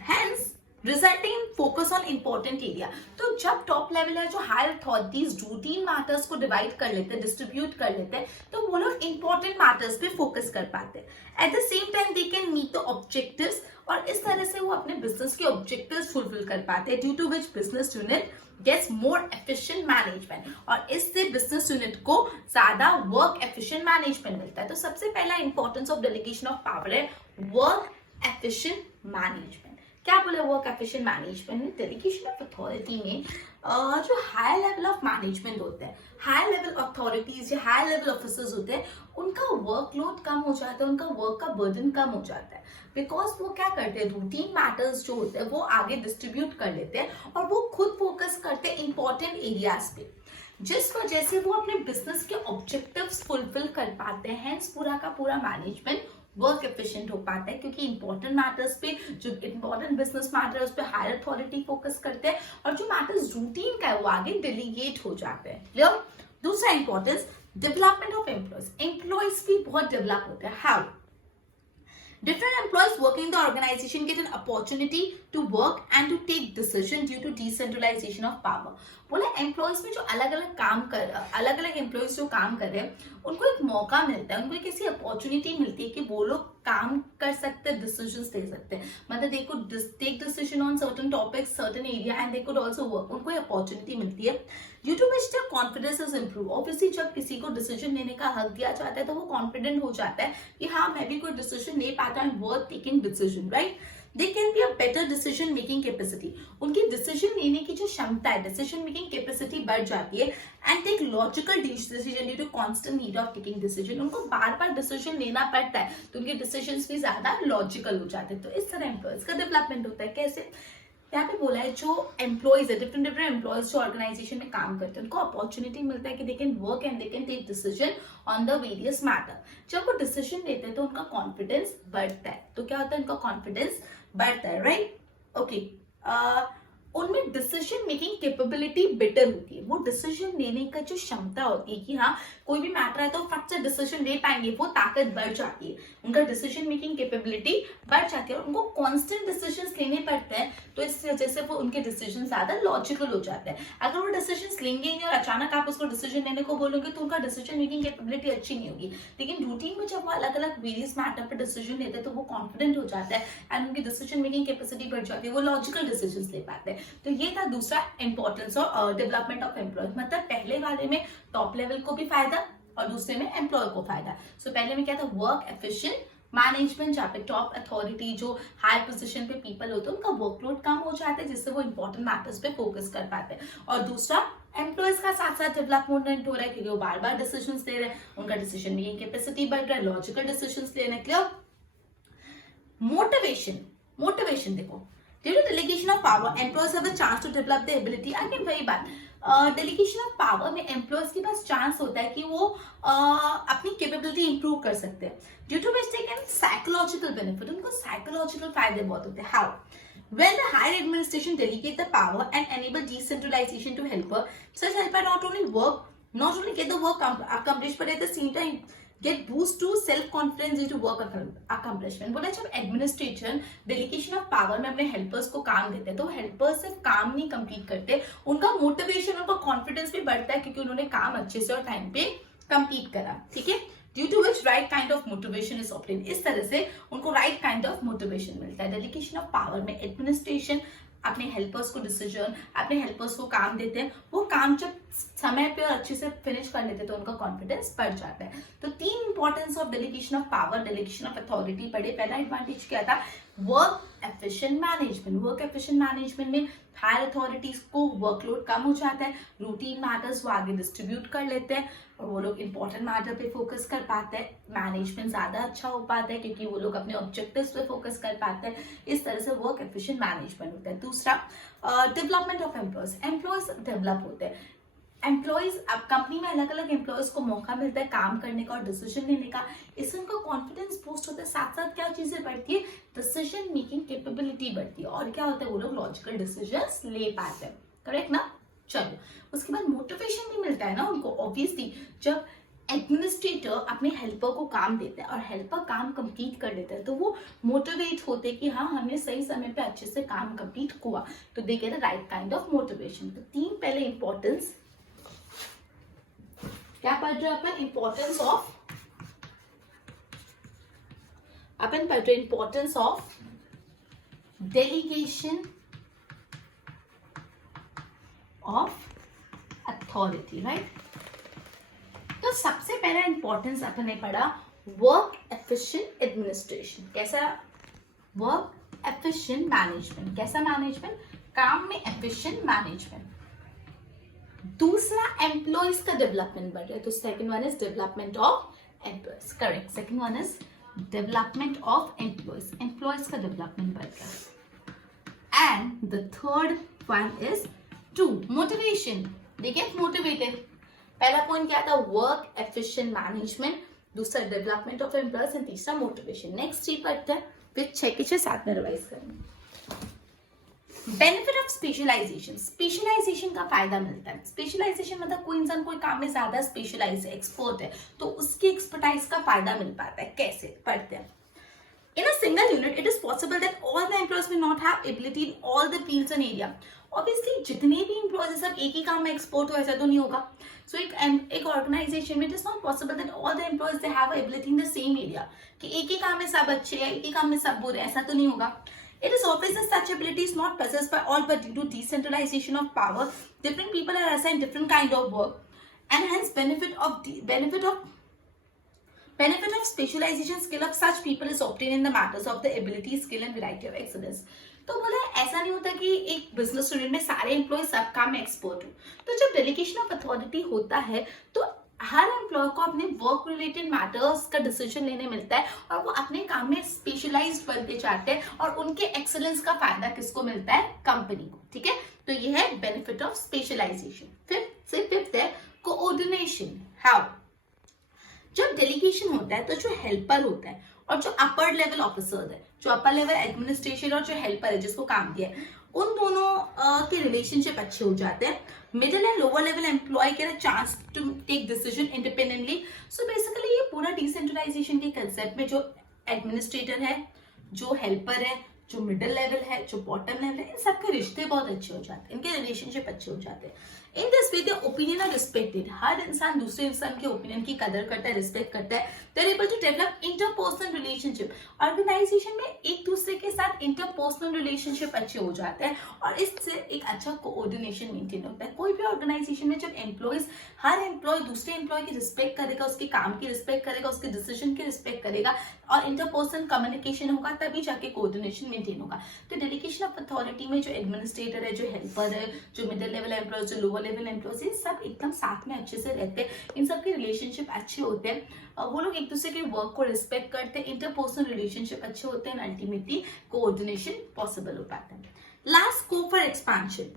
hence resulting in focus on important area. तो जब टॉप लेवल है जो हायर अथॉरिटीज रूटीन मैटर्स को डिवाइड कर लेते हैं, डिस्ट्रीब्यूट कर लेते हैं, तो वो लोग इंपॉर्टेंट मैटर्स पे फोकस कर पाते हैं। At the same time they can meet the objectives, और इस तरह से वो अपने बिजनेस के ऑब्जेक्टिव्स फुलफिल कर पाते हैं, due to which business unit gets more efficient management, और इससे बिजनेस यूनिट को ज्यादा वर्क एफिशिएंट मैनेजमेंट मिलता है। तो सबसे पहला importance of delegation of power है वर्क एफिशिएंट मैनेजमेंट। क्या बोला वर्क एफिशिएंट मैनेजमेंट में? डेलीगेशन ऑफ अथॉरिटी में जो हाई लेवल ऑफ मैनेजमेंट होते हैं, हाई लेवल अथॉरिटीज या हाई लेवल ऑफिसर्स होते हैं, उनका वर्कलोड कम हो जाता है, उनका वर्क का बर्डन कम हो जाता है, बिकॉज वो क्या करते हैं, रूटीन मैटर्स जो होते हैं वो आगे डिस्ट्रीब्यूट कर लेते हैं और वो खुद फोकस करते हैं इंपॉर्टेंट एरियाज पे, जिस वजह से वो अपने बिजनेस के ऑब्जेक्टिव्स फुलफिल कर पाते हैं। हेंस पूरा का पूरा मैनेजमेंट वर्क एफिशिएंट हो पाता है, क्योंकि इंपॉर्टेंट मैटर्स पे, जो इंपॉर्टेंट बिजनेस मैटर है उस पे हायर अथॉरिटी फोकस करते हैं, और जो मैटर्स रूटीन का है वो आगे डेलीगेट हो जाते हैं। क्लियर? दूसरा importance development of employees. Employees भी बहुत डेवलप होते हैं। How? Different employees working in the organization get an opportunity to work and to take decision due to decentralization of power. बोला एम्प्लॉयज में जो अलग अलग एम्प्लॉयज जो काम कर रहे हैं उनको एक मौका मिलता है, उनको एक ऐसी अपॉर्चुनिटी मिलती है कि वो लोग काम कर सकते हैं, डिसीजंस ले सकते हैं, मतलब they could take decision on certain topics, certain area, and they could also work. उनको अपॉर्चुनिटी मिलती है due to which their confidence is improve. Obviously जब किसी को डिसीजन लेने का हक दिया जाता है तो वो कॉन्फिडेंट हो जाता है कि हाँ मैं भी कोई डिसीजन ले पाता हूँ, worth taking decision, right. They can be a better decision making capacity. उनकी डिसीजन लेने की जो क्षमता है, डिसीजन मेकिंग कैपेसिटी बढ़ जाती है, and take logical decision due to constant need of taking decision. उनको बार बार डिसीजन लेना पड़ता है तो उनके डिसीजंस भी ज्यादा लॉजिकल हो जाते हैं। तो इस तरह एम्प्लॉयज का डेवलपमेंट होता है। कैसे? यहाँ पे बोला है जो एम्प्लॉयज है, डिफरेंट एम्प्लॉयज जो ऑर्गेनाइजेशन में काम करते हैं, उनको अपॉर्चुनिटी मिलता है कि they can work and they can take decision on the various matter. जब वो डिसीजन लेते हैं तो उनका कॉन्फिडेंस बढ़ता है। तो क्या होता है? उनका कॉन्फिडेंस बढ़ता है, राइट। ओके, उनमें डिसीजन मेकिंग कैपेबिलिटी बेटर होती है। वो डिसीजन लेने का जो क्षमता होती है कि हाँ कोई भी मैटर है तो फट से डिसीजन ले पाएंगे, वो ताकत बढ़ जाती है, उनका डिसीजन मेकिंग कैपेबिलिटी बढ़ जाती है, और उनको कांस्टेंट डिसीजंस लेने पड़ते हैं, तो इस वजह से वो उनके डिसीजन ज्यादा लॉजिकल हो जाते हैं। अगर वो डिसीजन लेंगे ही नहीं और अचानक आप उसको डिसीजन लेने को बोलोगे तो उनका डिसीजन मेकिंग कैपेबिलिटी अच्छी नहीं होगी। लेकिन रूटीन में जब वो अलग अलग वेरियस मैटर पर डिसीजन लेते हैं तो वो कॉन्फिडेंट हो जाता है एंड उनकी डिसीजन मेकिंग कैपेसिटी बढ़ जाती है, वो लॉजिकल डिसीजन ले पाते हैं। तो ये था दूसरा इंपॉर्टेंस और डेवलपमेंट ऑफ एम्प्लॉयज। मतलब पहले वाले में टॉप लेवल को भी फायदा और दूसरे में एम्प्लॉय को फायदा। सो पहले में क्या था? वर्क एफिशिएंट मैनेजमेंट, जहाँ पे टॉप अथॉरिटी जो हाई पोजीशन पे पीपल होते हैं उनका वर्कलोड कम हो जाता है, जिससे वो इंपॉर्टेंट मैटर्स पे फोकस कर पाते हैं। और दूसरा एम्प्लॉयज का साथ साथ डेवलपमेंट हो रहा है क्योंकि वो बार बार डिसीजन ले रहे हैं, उनका डिसीजन मेकिंग कैपेसिटी बढ़ रहा है, लॉजिकल डिसीजन लेने के लिए। मोटिवेशन देखो, due to delegation of power, employees have the chance to develop their ability. Again वही बात, डेलीगेशन ऑफ पावर में एम्प्लॉयज के पास चांस होता है कि वो अपनी कैपेबिलिटी इंप्रूव कर सकते हैं, due to which they can psychological benefit. उनको साइकोलॉजिकल फायदे बहुत होते हैं। How? When the higher administration delegate the power and enable decentralization to helper, such helper not only get the work accomplished, but at the same time get boost to self confidence due to work accomplishment। बोला जब एडमिनिस्ट्रेशन डेलीगेशन ऑफ पावर में अपने हेल्पर्स को काम देते हैं तो हेल्पर्स सिर्फ काम नहीं कंप्लीट करते, उनका मोटिवेशन, उनका कॉन्फिडेंस भी बढ़ता है क्योंकि उन्होंने काम अच्छे से और टाइम पे कंप्लीट करा। ठीक है, due to which right kind of motivation is obtained. इस तरह से उनको राइट काइंड ऑफ मोटिवेशन मिलता है। डेलीगेशन ऑफ पावर में एडमिनिस्ट्रेशन अपने हेल्पर्स को डिसीजन, अपने हेल्पर्स को काम देते हैं, वो काम जब समय पे और अच्छे से फिनिश कर लेते हैं तो उनका कॉन्फिडेंस बढ़ जाता है। तो तीन importance of delegation of power, delegation of authority पढ़े। पहला एडवांटेज क्या था? Work efficient management. Work efficient management में हायर अथॉरिटीज को वर्कलोड कम हो जाता है, रूटीन मैटर्स वो आगे डिस्ट्रीब्यूट कर लेते हैं और वो लोग इंपॉर्टेंट मैटर पे फोकस कर पाते हैं, मैनेजमेंट ज्यादा अच्छा हो पाता है क्योंकि वो लोग अपने ऑब्जेक्टिव्स पे फोकस कर पाते हैं। इस तरह से वर्क एफिशिएंट मैनेजमेंट होता है। दूसरा development of employees. Employees develop होते हैं। एम्प्लॉयज, अब कंपनी में अलग अलग एम्प्लॉयज को मौका मिलता है काम करने का और डिसीजन लेने का, इससे उनका कॉन्फिडेंस बूस्ट होता है। साथ साथ क्या चीजें बढ़ती है? डिसीजन मेकिंग कैपेबिलिटी बढ़ती है और क्या होता है? वो लोग लॉजिकल डिसीजंस ले पाते हैं। करेक्ट ना? चलो, उसके बाद मोटिवेशन भी मिलता है ना उनको। ऑब्वियसली जब एडमिनिस्ट्रेटर अपने हेल्पर को काम देता है और हेल्पर काम कंप्लीट कर देता है, तो वो मोटिवेट होते हैं कि हाँ हमने सही समय पे अच्छे से काम कंप्लीट हुआ, तो they get the right kind of motivation. तो 3 पहले इंपॉर्टेंस, क्या पढ़ रहे हैं अपन? Importance of delegation of authority, right. तो सबसे पहला इंपॉर्टेंस अपन ने पढ़ा वर्क एफिशिएंट एडमिनिस्ट्रेशन। कैसा? Work efficient management. कैसा मैनेजमेंट? काम में एफिशिएंट मैनेजमेंट। दूसरा एम्प्लॉयज का डेवलपमेंट बढ़ रहा है, तो second one is development of employees. Correct, second one is development of employees. Employees का डेवलपमेंट बढ़ रहा है। And the third one is to motivation. They get motivated. पहला पॉइंट क्या था? वर्क एफिशिएंट मैनेजमेंट, दूसरा डेवलपमेंट ऑफ एम्प्लॉयज एंड तीसरा मोटिवेशन। नेक्स्ट 3 पढ़ते हैं, फिर 6 के 6 साथ में रिवाइज करेंगे। Benefit of specialisation. स्पेशलाइजेशन का फायदा मिलता है। स्पेशलाइजेशन मतलब कोई इंसान कोई काम में ज्यादा स्पेशलाइज है, एक्सपर्ट है, तो उसकी एक्सपर्टाइज का फायदा मिल पाता है। कैसे? पढ़ते हैं। In a single unit, it is possible that all the employees may not have ability in all the fields and area. Obviously, जितने भी employees सब एक ही काम में एक्सपोर्ट हो, ऐसा तो नहीं होगा। So एक ऑर्गेनाइजेशन में it is not possible that all the employees they have ability in the same area. कि एक ही काम में सब अच्छे हैं, एक ही काम में सब बुरे, ऐसा तो नहीं होगा। It is obvious that such ability is not possessed by all, but due to decentralization of power, different people are assigned different kind of work, and hence benefit of specialization skill of such people is obtained in the matters of the ability, skill and variety of excellence. तो बोला ऐसा नहीं होता कि एक बिजनेस यूनिट में सारे एम्प्लॉय सब काम में एक्सपर्ट हो। तो जब डेलीगेशन ऑफ अथॉरिटी होता है तो हर एम्प्लॉय को अपने वर्क रिलेटेड मैटर्स का डिसीजन लेने मिलता है और वो अपने काम में स्पेशलाइज्ड बनते जाते हैं और उनके एक्सेलेंस का फायदा किसको मिलता है? कंपनी को। ठीक है, तो ये है बेनिफिट ऑफ स्पेशलाइजेशन। फिफ्थ है कोऑर्डिनेशन। हाउ? जब डेलीगेशन होता है तो जो हेल्पर होता है और जो अपर लेवल ऑफिसर है, जो अपर लेवल एडमिनिस्ट्रेशन और जो हेल्पर है जिसको काम दिया है, उन दोनों के रिलेशनशिप अच्छे हो जाते हैं। Middle and lower level employ get a chance to take decision independently. So basically ये पूरा डिसेंट्रलाइजेशन के कंसेप्ट में जो एडमिनिस्ट्रेटर है, जो हेल्पर है, जो मिडिल लेवल है, जो बॉटम लेवल है, इन सबके रिश्ते बहुत अच्छे हो जाते हैं, इनके रिलेशनशिप अच्छे हो जाते हैं। In this way the opinion are respected. हर इंसान दूसरे इंसान के ओपिनियन की कदर करता है, रिस्पेक्ट करता है। They are able to develop interpersonal relationship. Organisation में एक दूसरे के साथ इंटरपर्सनल रिलेशनशिप अच्छे हो जाते हैं और इससे एक अच्छा कोऑर्डिनेशन मेंटेन होता है। कोई भी ऑर्गेनाइजेशन में जब एम्प्लॉयज, हर एम्प्लॉय दूसरे एम्प्लॉय की रिस्पेक्ट करेगा, उसके काम की रिस्पेक्ट करेगा, उसके डिसीजन की रिस्पेक्ट करेगा और इंटरपर्सनल कम्युनिकेशन होगा, तभी जाके कोऑर्डिनेशन मेंटेन होगा। तो डेलीगेशन ऑफ अथॉरिटी में जो एडमिनिस्ट्रेटर है, जो हेल्पर है, जो मिडिल लेवल एम्प्लॉय, जो लोअर लेवल एम्प्लॉयज, ये सब एकदम साथ में अच्छे से रहते हैं। इन सबके रिलेशनशिप अच्छे होते हैं, वो लोग एक दूसरे के वर्क को रिस्पेक्ट करते हैं, इंटरपर्सनल रिलेशनशिप अच्छे होते हैं, अल्टीमेटली कोऑर्डिनेशन पॉसिबल हो पाता है। Last, scope for expansion.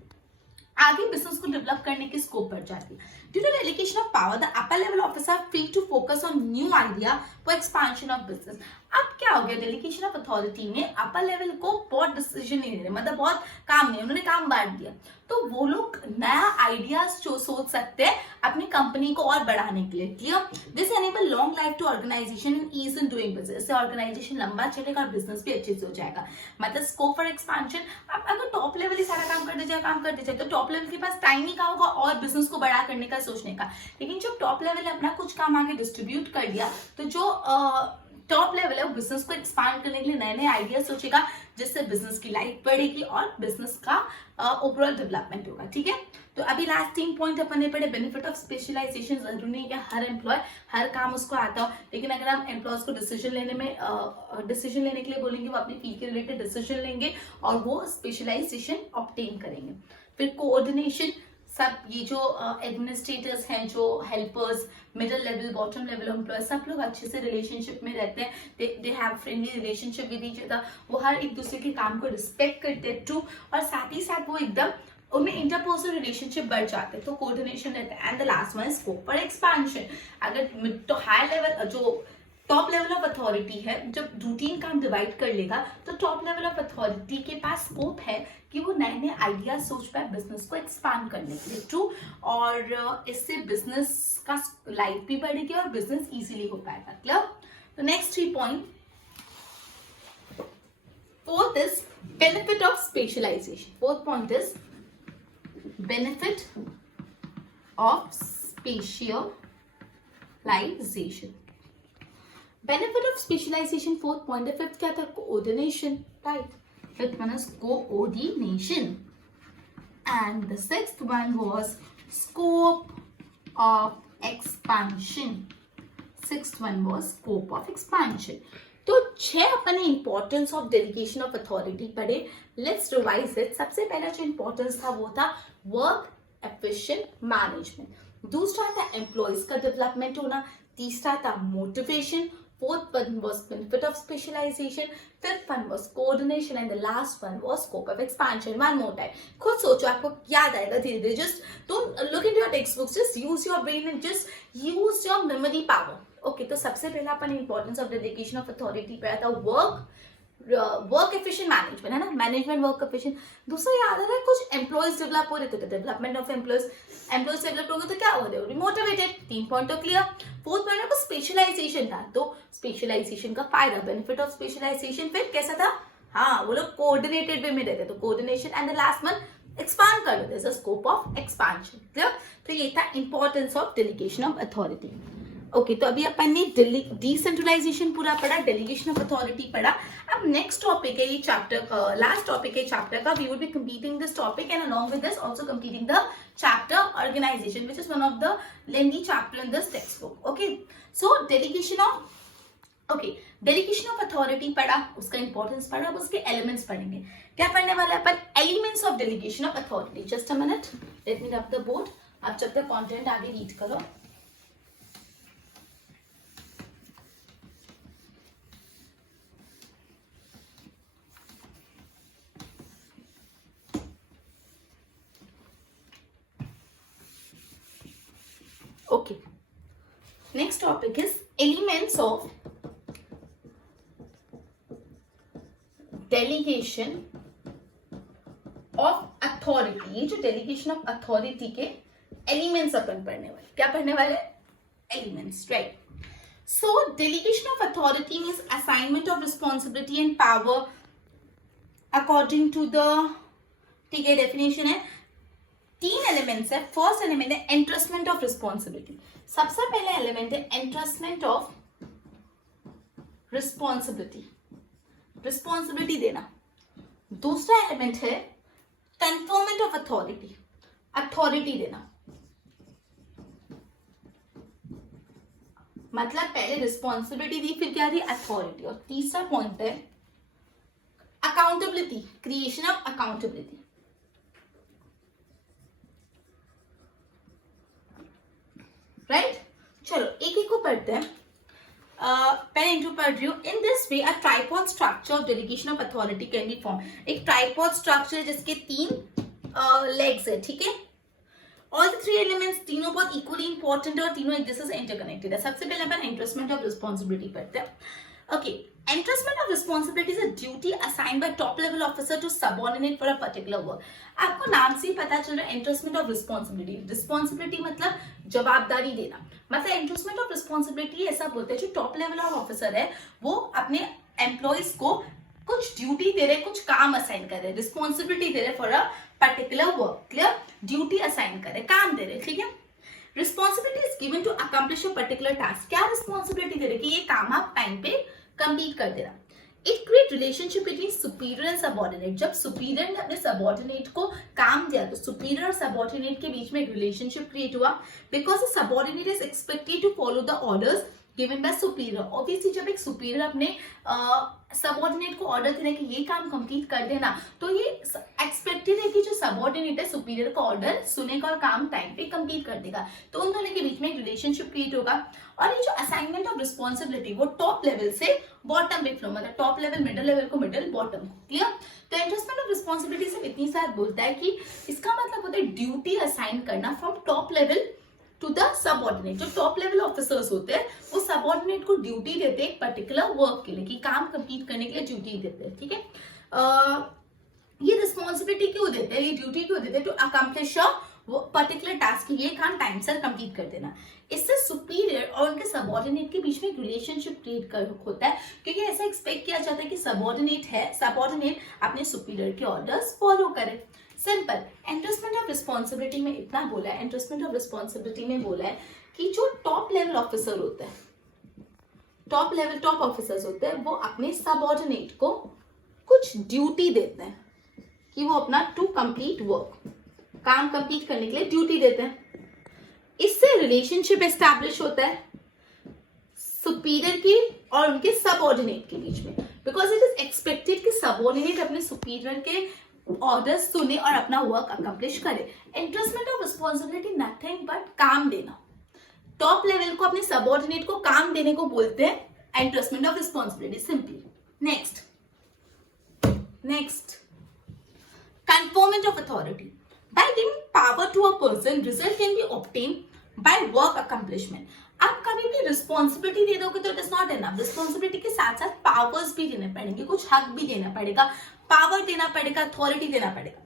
आगे बिजनेस को डेवलप करने की स्कोप बढ़ जाती है। Due to delegation of power, the upper level officer are free to focus on new idea for expansion of business. अब क्या हो गया? डेलीगेशन ऑफ अथॉरिटी में अपर लेवल को बहुत डिसीजन नहीं दे, मतलब बहुत काम नहीं, उन्होंने काम बांट दिया, तो वो लोग नया आइडियाज जो सोच सकते हैं अपनी कंपनी को और बढ़ाने के लिए। Clear? This enable long life to organisation and ease in doing business. इससे ऑर्गेनाइजेशन लंबा चलेगा और बिजनेस भी अच्छे से हो जाएगा। मतलब स्कोप फॉर एक्सपेंशन। अब अगर टॉप लेवल ही सारा काम कर दे जाए तो टॉप लेवल के पास टाइम ही कहाँ होगा और बिजनेस को बड़ा करने का, सोचने का। लेकिन जब टॉप लेवल अपना कुछ काम आगे डिस्ट्रीब्यूट कर दिया तो जो टॉप लेवल है वो बिजनेस को एक्सपांड करने के लिए नए नए आइडिया सोचेगा, जिससे बिजनेस की लाइफ बढ़ेगी और बिजनेस का ओवरऑल डेवलपमेंट होगा। ठीक है, तो अभी लास्ट 3 पॉइंट अपन ने पढ़े। Benefit of specialisation. जरूरी नहीं है कि हर एम्प्लॉय हर काम उसको आता हो, लेकिन अगर हम एम्प्लॉयज को डिसीजन लेने के लिए बोलेंगे, वो अपनी फील्ड के रिलेटेड डिसीजन लेंगे और वो स्पेशलाइजेशन ऑब्टेन करेंगे। फिर कोऑर्डिनेशन। सब ये जो एडमिनिस्ट्रेटर्स हैं, जो helpers, middle level, bottom level employ, सब लोग अच्छे से रिलेशनशिप में रहते हैं। They have friendly relationship with each other. वो हर एक दूसरे के काम को रिस्पेक्ट करते हैं टू, और साथ ही साथ वो एकदम उनमें इंटरपर्सनल रिलेशनशिप बढ़ जाते हैं, तो कोऑर्डिनेशन रहता है। And the last one is scope for expansion. अगर तो हाई लेवल जो टॉप लेवल ऑफ अथॉरिटी है, जब रूटीन काम डिवाइड कर लेगा तो टॉप लेवल ऑफ अथॉरिटी के पास स्कोप है कि वो नए नए आइडियाज सोच पाए बिजनेस को एक्सपांड करने के लिए। ट्रू, और इससे बिजनेस का लाइफ भी बढ़ेगी और बिजनेस इजीली हो पाएगा। क्लियर? तो next 3 point. Fourth is benefit of specialisation. Fourth point is benefit of specialisation. Benefit of specialisation fourth point है। फिफ्थ क्या था? Coordination, right? Fifth one is coordination and the sixth one was scope of expansion. Sixth one was scope of expansion. तो 6 अपने importance of delegation of authority पढ़े। Let's revise it. सबसे पहला जो इंपॉर्टेंस था वो था वर्क एफिशिएंट मैनेजमेंट। दूसरा था एम्प्लॉयज का डेवलपमेंट होना। तीसरा था motivation. Fourth one was benefit of specialization. Fifth one was coordination, and the last one was scope of expansion. One more time. खुद सोचो, आपको याद आएगा धीरे धीरे. Just don't look into your textbooks. Just use your brain and just use your memory power. Okay, तो सबसे पहला अपन importance of delegation of authority पे आता वर्क एफिशिएंट मैनेजमेंट, है ना? Management work efficient. दूसरा याद आ रहा है कुछ एम्प्लॉयज डेवलप हो रहे थे, डेवलपमेंट ऑफ एम्प्लॉयज डेवलप हो गए तो क्या हो रहे हो? मोटिवेटेड। 3 पॉइंट तो क्लियर। फोर्थ पॉइंट को स्पेशलाइजेशन था, तो स्पेशलाइजेशन का फायदा, बेनिफिट ऑफ स्पेशलाइजेशन। फिर कैसा था? हाँ, वो लोग कोऑर्डिनेटेड वे में रहते, तो coordination. And the last one expand कर देते, स्कोप ऑफ एक्सपांशन। क्लियर? तो ये था importance of delegation of authority. Okay, तो अभी अपन ने डिसेंट्रलाइजेशन पूरा पढ़ा, डेलीगेशन ऑफ अथॉरिटी पढ़ा। अब नेक्स्ट टॉपिक है ये चैप्टर, लास्ट टॉपिक है चैप्टर का। We will be completing this topic and along with this also completing the chapter organisation, which is one of the lengthy chapter in this text book. Okay, so delegation of authority पढ़ा, उसका इंपॉर्टेंस पढ़ा, अब उसके एलिमेंट्स पढ़ेंगे। क्या पढ़ने वाले अपन? Elements of delegation of authority. Just a minute, let me rub the board. आप जब तक कंटेंट आगे रीड करो। Okay, next topic is elements of delegation of authority। ये जो delegation of authority के elements अपन पढ़ने वाले, क्या पढ़ने वाले? Elements, right? So delegation of authority means assignment of responsibility and power according to the, ठीक है, definition है। 3 एलिमेंट्स है। फर्स्ट एलिमेंट है एंट्रस्टमेंट ऑफ रिस्पॉन्सिबिलिटी। सबसे पहला एलिमेंट है एंट्रस्टमेंट ऑफ रिस्पॉन्सिबिलिटी, रिस्पॉन्सिबिलिटी देना। दूसरा एलिमेंट है कन्फर्मेंट ऑफ अथॉरिटी, अथॉरिटी देना। मतलब पहले रिस्पॉन्सिबिलिटी दी, फिर क्या दी? अथॉरिटी। और तीसरा पॉइंट है accountability, creation of accountability. Right, चलो एक एक को पढ़ते हैं। पहले इंट्रो पढ़ रही हूँ। इन this way a tripod structure of delegation of authority can be form. एक ट्राइपॉड स्ट्रक्चर जिसके 3 लेग्स है, ठीक है। ऑल द 3 एलिमेंट्स, तीनों बहुत इक्वली इंपॉर्टेंट है और तीनों एक दूसरे से इंटरकनेक्टेड है। सबसे पहले अपन एंट्रस्टमेंट ऑफ रिस्पॉन्सिबिलिटी पढ़ते हैं। Okay, entrustment of responsibility is a duty assigned by top level officer to subordinate for a particular work। आपको नाम से ही पता चल रहा है entrustment of responsibility। रिस्पॉन्सिबिलिटी मतलब जवाबदारी देना। मतलब entrustment of responsibility ऐसा बोलते हैं जो टॉप लेवल ऑफ ऑफिसर है वो अपने एम्प्लॉयज को कुछ ड्यूटी दे रहे, कुछ काम असाइन कर रहे, रिस्पॉन्सिबिलिटी दे रहे for a particular work. Clear? Duty assign कर रहे, काम दे रहे, ठीक है। Responsibility is given to accomplish a particular task. क्या रिस्पॉन्सिबिलिटी दे रहे कि ये काम आप टाइम पे कंप्लीट कर देना। It create relationship between superior and subordinate. जब सुपीरियर ने अपने सबऑर्डिनेट को काम दिया तो सुपीरियर और सबऑर्डिनेट के बीच में एक रिलेशनशिप क्रिएट हुआ, because the subordinate is expected to follow the orders given by superior. Obviously जब एक सुपीरियर अपने सबऑर्डिनेट को ऑर्डर दे रहे कि ये काम कंप्लीट कर देना, तो ये एक्सपेक्टेड है कि जो सबऑर्डिनेट है सुपीरियर का ऑर्डर सुनेगा और काम टाइम पे कंप्लीट कर देगा। तो उन दोनों के बीच में एक रिलेशनशिप क्रिएट होगा। और ये जो असाइनमेंट ऑफ रिस्पॉन्सिबिलिटी वो टॉप लेवल से बॉटम पे फ्लो, मतलब टॉप लेवल, मिडिल लेवल को मिडिल, बॉटम को। क्लियर? तो एंट्रस्टमेंट ऑफ रिस्पॉन्सिबिलिटी से इतनी साथ बोलता है कि इसका मतलब होता है ड्यूटी असाइन करना from top level to the subordinate. जो टॉप लेवल ऑफिसर्स होते हैं वो सबऑर्डिनेट को ड्यूटी देते हैं एक पर्टिकुलर वर्क के लिए, कि काम कंप्लीट करने के लिए ड्यूटी देते हैं, ठीक है। ये रिस्पॉन्सिबिलिटी क्यों देते हैं, ये ड्यूटी क्यों देते हैं, टू अकम्प्लिश वो पर्टिकुलर टास्क, ये काम टाइम से कंप्लीट कर देना। इससे सुपीरियर और उनके सबऑर्डिनेट के बीच में एक रिलेशनशिप क्रिएट कर होता है, क्योंकि ऐसा एक्सपेक्ट किया जाता है कि सबऑर्डिनेट अपने सुपीरियर के ऑर्डर्स फॉलो करे। सिंपल। एंट्रेसमेंट ऑफ रिस्पॉन्सिबिलिटी में इतना बोला है, एंट्रेसमेंट ऑफ रिस्पॉन्सिबिलिटी में बोला है कि जो टॉप लेवल ऑफिसर होते हैं, टॉप ऑफिसर्स होते हैं, वो अपने सबऑर्डिनेट को कुछ ड्यूटी देते हैं कि वो अपना टू कंप्लीट वर्क, काम कंप्लीट करने के लिए ड्यूटी देते हैं। इससे रिलेशनशिप एस्टैब्लिश होता है सुपीरियर की और उनके सबऑर्डिनेट के बीच में, बिकॉज इट इज एक्सपेक्टेड कि सबऑर्डिनेट अपने सुपीरियर के ऑर्डर सुने और अपना वर्क अकम्प्लिश करे। एंट्रेसमेंट ऑफ रिस्पॉन्सिबिलिटी नथिंग बट काम देना। टॉप लेवल को अपने सबऑर्डिनेट को काम देने को बोलते हैं entrustment of responsibility, simply. Next conferment of authority. By giving power to a person, result can be obtained by work accomplishment. आप कभी भी रिस्पॉन्सिबिलिटी दे दोगे तो it is not enough. Responsibility के साथ साथ पावर्स भी देने पड़ेंगे, कुछ हक भी देना पड़ेगा, पावर देना पड़ेगा, अथॉरिटी देना पड़ेगा।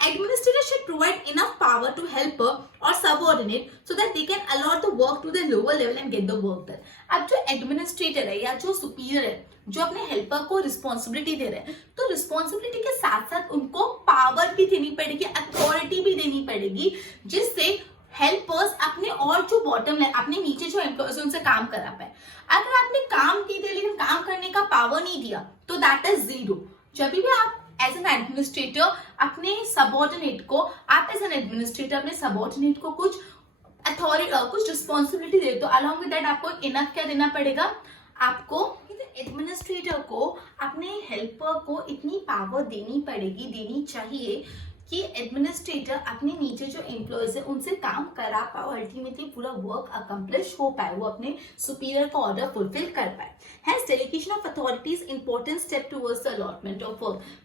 Administrator should provide enough power to helper or subordinate so that they can allot the work to the lower level and get the work done. अब जो एडमिनिस्ट्रेटर है या जो सुपीरियर है, जो अपने हेल्पर को रिस्पॉन्सिबिलिटी दे रहे हैं, तो रिस्पॉन्सिबिलिटी के साथ साथ उनको पावर भी देनी पड़ेगी, अथॉरिटी भी देनी पड़ेगी, जिससे हेल्पर्स अपने और जो बॉटम लाइन, अपने नीचे जो एम्प्लॉयज उनसे काम करा पाए। अगर आपने काम की दिया लेकिन काम करने का पावर नहीं दिया तो दैट इज जीरो। जब भी आप एज एन एडमिनिस्ट्रेटर अपने सबऑर्डिनेट को, अपने सबऑर्डिनेट को कुछ अथॉरिटी, कुछ रिस्पॉन्सिबिलिटी दे, तो अलॉन्ग विद दैट आपको इनफ क्या देना पड़ेगा, आपको एडमिनिस्ट्रेटर को अपने हेल्पर को इतनी पावर देनी चाहिए कि एडमिनिस्ट्रेटर अपने नीचे जो एम्प्लॉयज है उनसे काम करा पाए, अल्टीमेटली पूरा वर्क अकम्प्लिश हो पाए, वो अपने सुपीरियर का ऑर्डर फुलफिल कर पाए। Hence, delegation of authority is important step towards the allotment of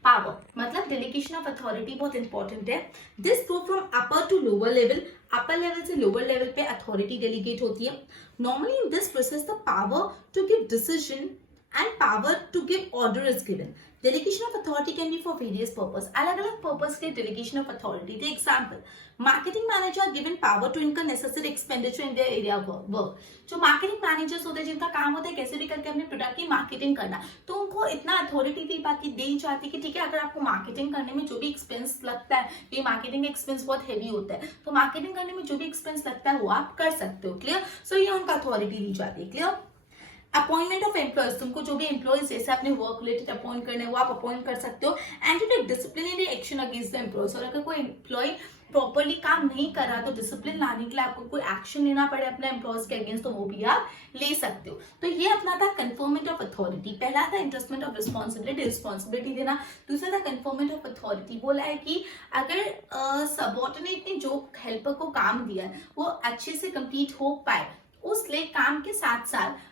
power. मतलब delegation of authority बहुत important है। This go from upper to lower level. Upper level से lower level पे authority delegate होती है। Normally in this process the power to give decision and power to give order is given. Delegation of authority can be for various purpose. अलग-अलग purpose के delegation of authority. The example, marketing manager are given power to incur necessary expenditure in their area of work. जो marketing managers होते हैं जिनका काम होता है कैसे भी करके अपने प्रोडक्ट की मार्केटिंग करना, तो उनको इतना अथॉरिटी दी जाती है कि ठीक है, अगर आपको मार्केटिंग करने में जो भी एक्सपेंस लगता है, ये मार्केटिंग एक्सपेंस बहुत हेवी होता है, तो मार्केटिंग करने में जो भी एक्सपेंस लगता है वो आप कर सकते हो। क्लियर? सो ये उनका अथॉरिटी दी जाती है। क्लियर? अपॉइंटमेंट ऑफ एम्प्लॉयज, तुमको जो भी एम्प्लॉयज जैसे अपने वर्क रिलेटेड अपॉइंट करने वो आप अपॉइंट कर सकते हो। And to take disciplinary action against the employees, और अगर कोई एम्प्लॉय प्रॉपरली काम नहीं कर रहा तो डिसिप्लिन लाने के लिए आपको कोई एक्शन लेना पड़े अपने एम्प्लॉयज के अगेंस्ट, तो वो भी आप ले सकते हो। तो ये अपना था कन्फर्मेंट ऑफ अथॉरिटी। पहला था इंटरेस्टमेंट ऑफ रिस्पॉन्सिबिलिटी देना। दूसरा था कन्फर्मेंट ऑफ अथॉरिटी। बोला है कि अगर सबऑर्डिनेट ने जो हेल्पर को काम दिया है वो अच्छे से कंप्लीट हो पाए, उसलिए काम के साथ साथ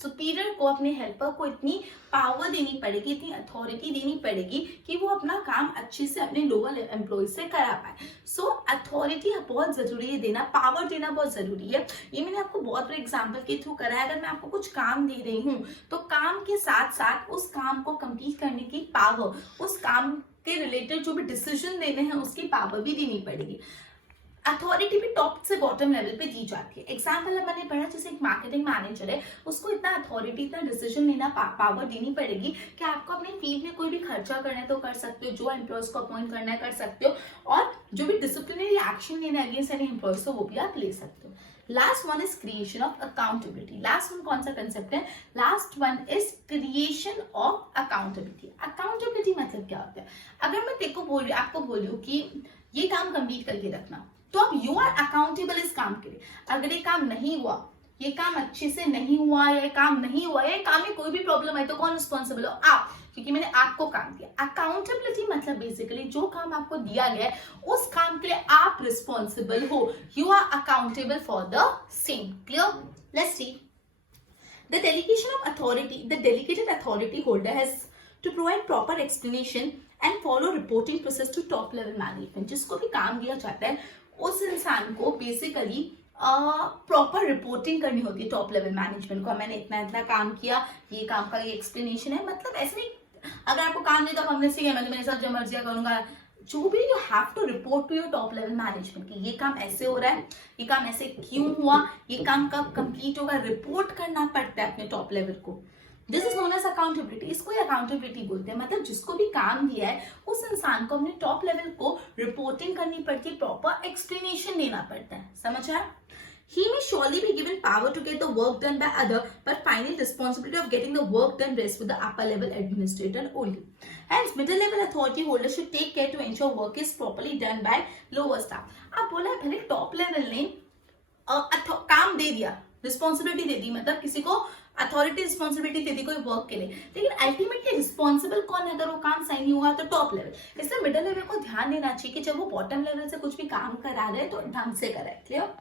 सुपीरियर को अपने हेल्पर को इतनी पावर देनी पड़ेगी, इतनी अथॉरिटी देनी पड़ेगी कि वो अपना काम अच्छे से अपने लोअर एम्प्लॉय से करा पाए। सो अथॉरिटी बहुत जरूरी है देना, पावर देना बहुत जरूरी है। ये मैंने आपको बहुत बड़े एग्जाम्पल के थ्रू करा है। अगर मैं आपको कुछ काम दे रही हूँ तो काम के साथ साथ उस काम को कंप्लीट करने की पावर, उस काम के रिलेटेड जो भी डिसीजन देने हैं उसकी पावर भी देनी पड़ेगी। अथॉरिटी भी टॉप से बॉटम लेवल पे दी जाती है। एग्जाम्पल मैंने पढ़ा, जैसे एक मार्केटिंग मैनेजर है, उसको इतना अथॉरिटी, इतना डिसीजन लेना पावर देनी पड़ेगी कि आपको अपने फील्ड में कोई भी खर्चा करना है तो कर सकते हो, जो एम्प्लॉयज को अपॉइंट करना है कर सकते हो, और जो भी डिसिप्लिनरी एक्शन लेना है अगेंस्ट एनी एम्प्लॉयज तो वो भी आप ले सकते हो। Last one is creation of accountability. Last one कौन सा कंसेप्ट है? Last one is creation of accountability. Accountability मतलब क्या होता है? अगर मैं आपको बोल रही हूँ कि ये काम कंप्लीट करके रखना, तो अब यू आर अकाउंटेबल इस काम के लिए। अगर ये काम नहीं हुआ, ये काम अच्छे से नहीं हुआ, या ये काम नहीं हुआ, या काम में कोई भी प्रॉब्लम है, तो कौन रिस्पॉन्सिबल हो? आप, क्योंकि मैंने आपको काम दिया। अकाउंटेबिलिटी मतलब बेसिकली जो काम आपको दिया गया है उस काम के लिए आप रिस्पॉन्सिबल हो, you are accountable for the same. Clear? Let's see the delegation of authority. The delegated authority holder has to provide proper explanation and follow reporting process to top level management। जिसको भी काम दिया जाता है उस इंसान को बेसिकली प्रॉपर रिपोर्टिंग करनी होती है टॉप लेवल मैनेजमेंट को। मैंने इतना इतना काम किया, ये काम का ये एक्सप्लेनेशन है, मतलब ऐसे नहीं अगर आपको काम नहीं तो आप हमने से मैं मेरे साथ जो मर्जी करूंगा, जो भी you have to report to your top level management कि ये काम ऐसे हो रहा है, ये काम ऐसे क्यों हुआ, ये काम कब कंप्लीट होगा, रिपोर्ट करना पड़ता है अपने टॉप लेवल को। This is known as accountability. इसको ही अकाउंटेबिलिटी बोलते हैं, मतलब जिसको भी काम दिया है उस इंसान को अपने टॉप लेवल को रिपोर्टिंग करनी पड़ती है, प्रॉपर एक्सप्लेनेशन देना पड़ता है। समझ आया? He may surely be given power to get the work done by other, but final responsibility of getting the work done rests with the upper level administrator only. Hence, middle level authority holders should take care to ensure work is properly done by lower staff. अब बोला है भले टॉप लेवल ने काम दे दिया, रिस्पॉन्सिबिलिटी दे दी, मतलब किसी को अथॉरिटी रिस्पॉन्सिबिलिटी दे दी कोई वर्क के लिए, लेकिन अल्टीमेटली रिस्पॉन्सिबल कौन है अगर वो काम सही नहीं हुआ? तो टॉप लेवल। इसलिए मिडिल लेवल को ध्यान देना चाहिए कि जब वो बॉटम लेवल से कुछ भी काम करा रहे हैं तो ढंग से कराए। क्लियर?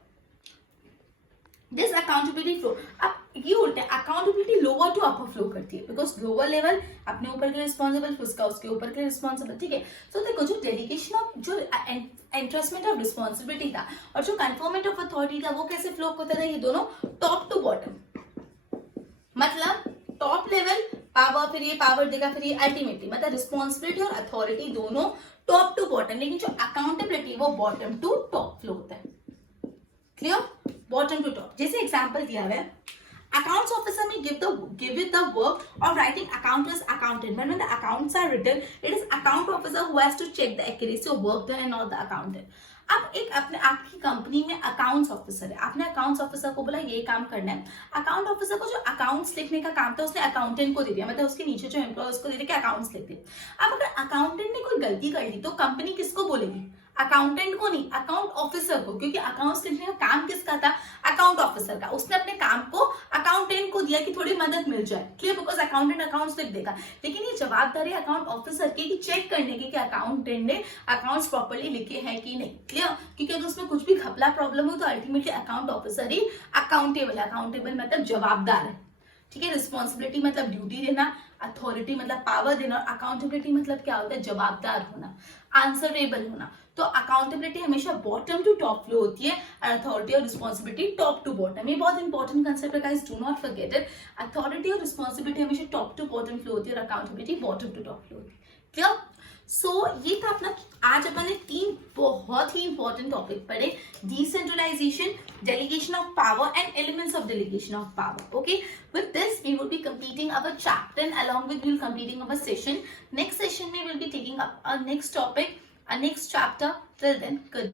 दिस अकाउंटेबिलिटी फ्लो, अब ये उल्टे accountability lower to upper flow करती है, बिकॉज लोअर लेवल अपने ऊपर के रिस्पॉन्सिबल, उसका उसके ऊपर के रिस्पॉन्सिबल। ठीक है, सो देखो जो डेलीगेशन ऑफ जो एंट्रस्टमेंट ऑफ रिस्पॉन्सिबिलिटी था और जो कन्फर्मेंट ऑफ अथॉरिटी था वो कैसे फ्लो होता था? ये दोनों टॉप टू बॉटम, मतलब टॉप लेवल पावर, फिर ये पावर देगा, फिर ये अल्टीमेटली, मतलब रिस्पॉन्सिबिलिटी और अथॉरिटी दोनों टॉप टू बॉटम, लेकिन जो अकाउंटेबिलिटी वो बॉटम टू टॉप फ्लो होता है। क्लियर? Bottom to top. जैसे एग्जांपल दिया हुआ है, accounts officer may give it the work of writing account as accountant. When the accounts are written, it is account officer who has to check the accuracy of work done and not the accountant. अब एक अपने आपकी कंपनी में अकाउंट्स ऑफिसर है, आपने अकाउंट्स ऑफिसर को बोला ये काम करना है, अकाउंट ऑफिसर को जो अकाउंट्स लिखने का काम था उसने अकाउंटेंट को दे दिया, मतलब उसके नीचे जो एम्प्लॉय उसको दे दिया कि अकाउंट्स लिख दे। अब अगर अकाउंटेंट ने कोई गलती कर दी तो कंपनी किसको बोलेगी? अकाउंटेंट को नहीं, अकाउंट ऑफिसर को, क्योंकि अकाउंट्स लिखने का काम किसका था? अकाउंट ऑफिसर का। उसने अपने काम को अकाउंटेंट को दिया कि थोड़ी मदद मिल जाए। क्लियर? बिकॉज अकाउंटेंट अकाउंट्स लिख देगा, लेकिन ये जवाबदारी अकाउंट ऑफिसर की कि चेक करने की कि अकाउंटेंट ने अकाउंट्स प्रॉपर्ली लिखे हैं कि नहीं। क्लियर? क्योंकि अगर उसमें कुछ भी घपला प्रॉब्लम हो तो अल्टीमेटली अकाउंट ऑफिसर ही अकाउंटेबल है। अकाउंटेबल मतलब जवाबदार है। ठीक है, रिस्पॉन्सिबिलिटी मतलब ड्यूटी देना, अथॉरिटी मतलब पावर देना, और अकाउंटेबिलिटी मतलब क्या होता है? जवाबदार होना, आंसरेबल होना। तो अकाउंटेबिलिटी हमेशा बॉटम टू टॉप फ्लो होती है और अथॉरिटी और रिस्पॉन्सिबिलिटी टॉप टू बॉटम। ये बहुत इंपॉर्टेंट कंसेप्ट है guys, do not forget it. Authority और रिस्पॉन्सिबिलिटी हमेशा टॉप टू बॉटम फ्लो होती है और accountability bottom to top flow होती है। क्लियर? सो ये था अपना, आज अपन ने 3 बहुत ही इंपॉर्टेंट टॉपिक पढ़े, decentralisation, delegation of power and elements of delegation of power. Okay, with this we will be completing our chapter and along with we will completing our session. Next session we will be taking up our next topic, our next chapter. Till then, good.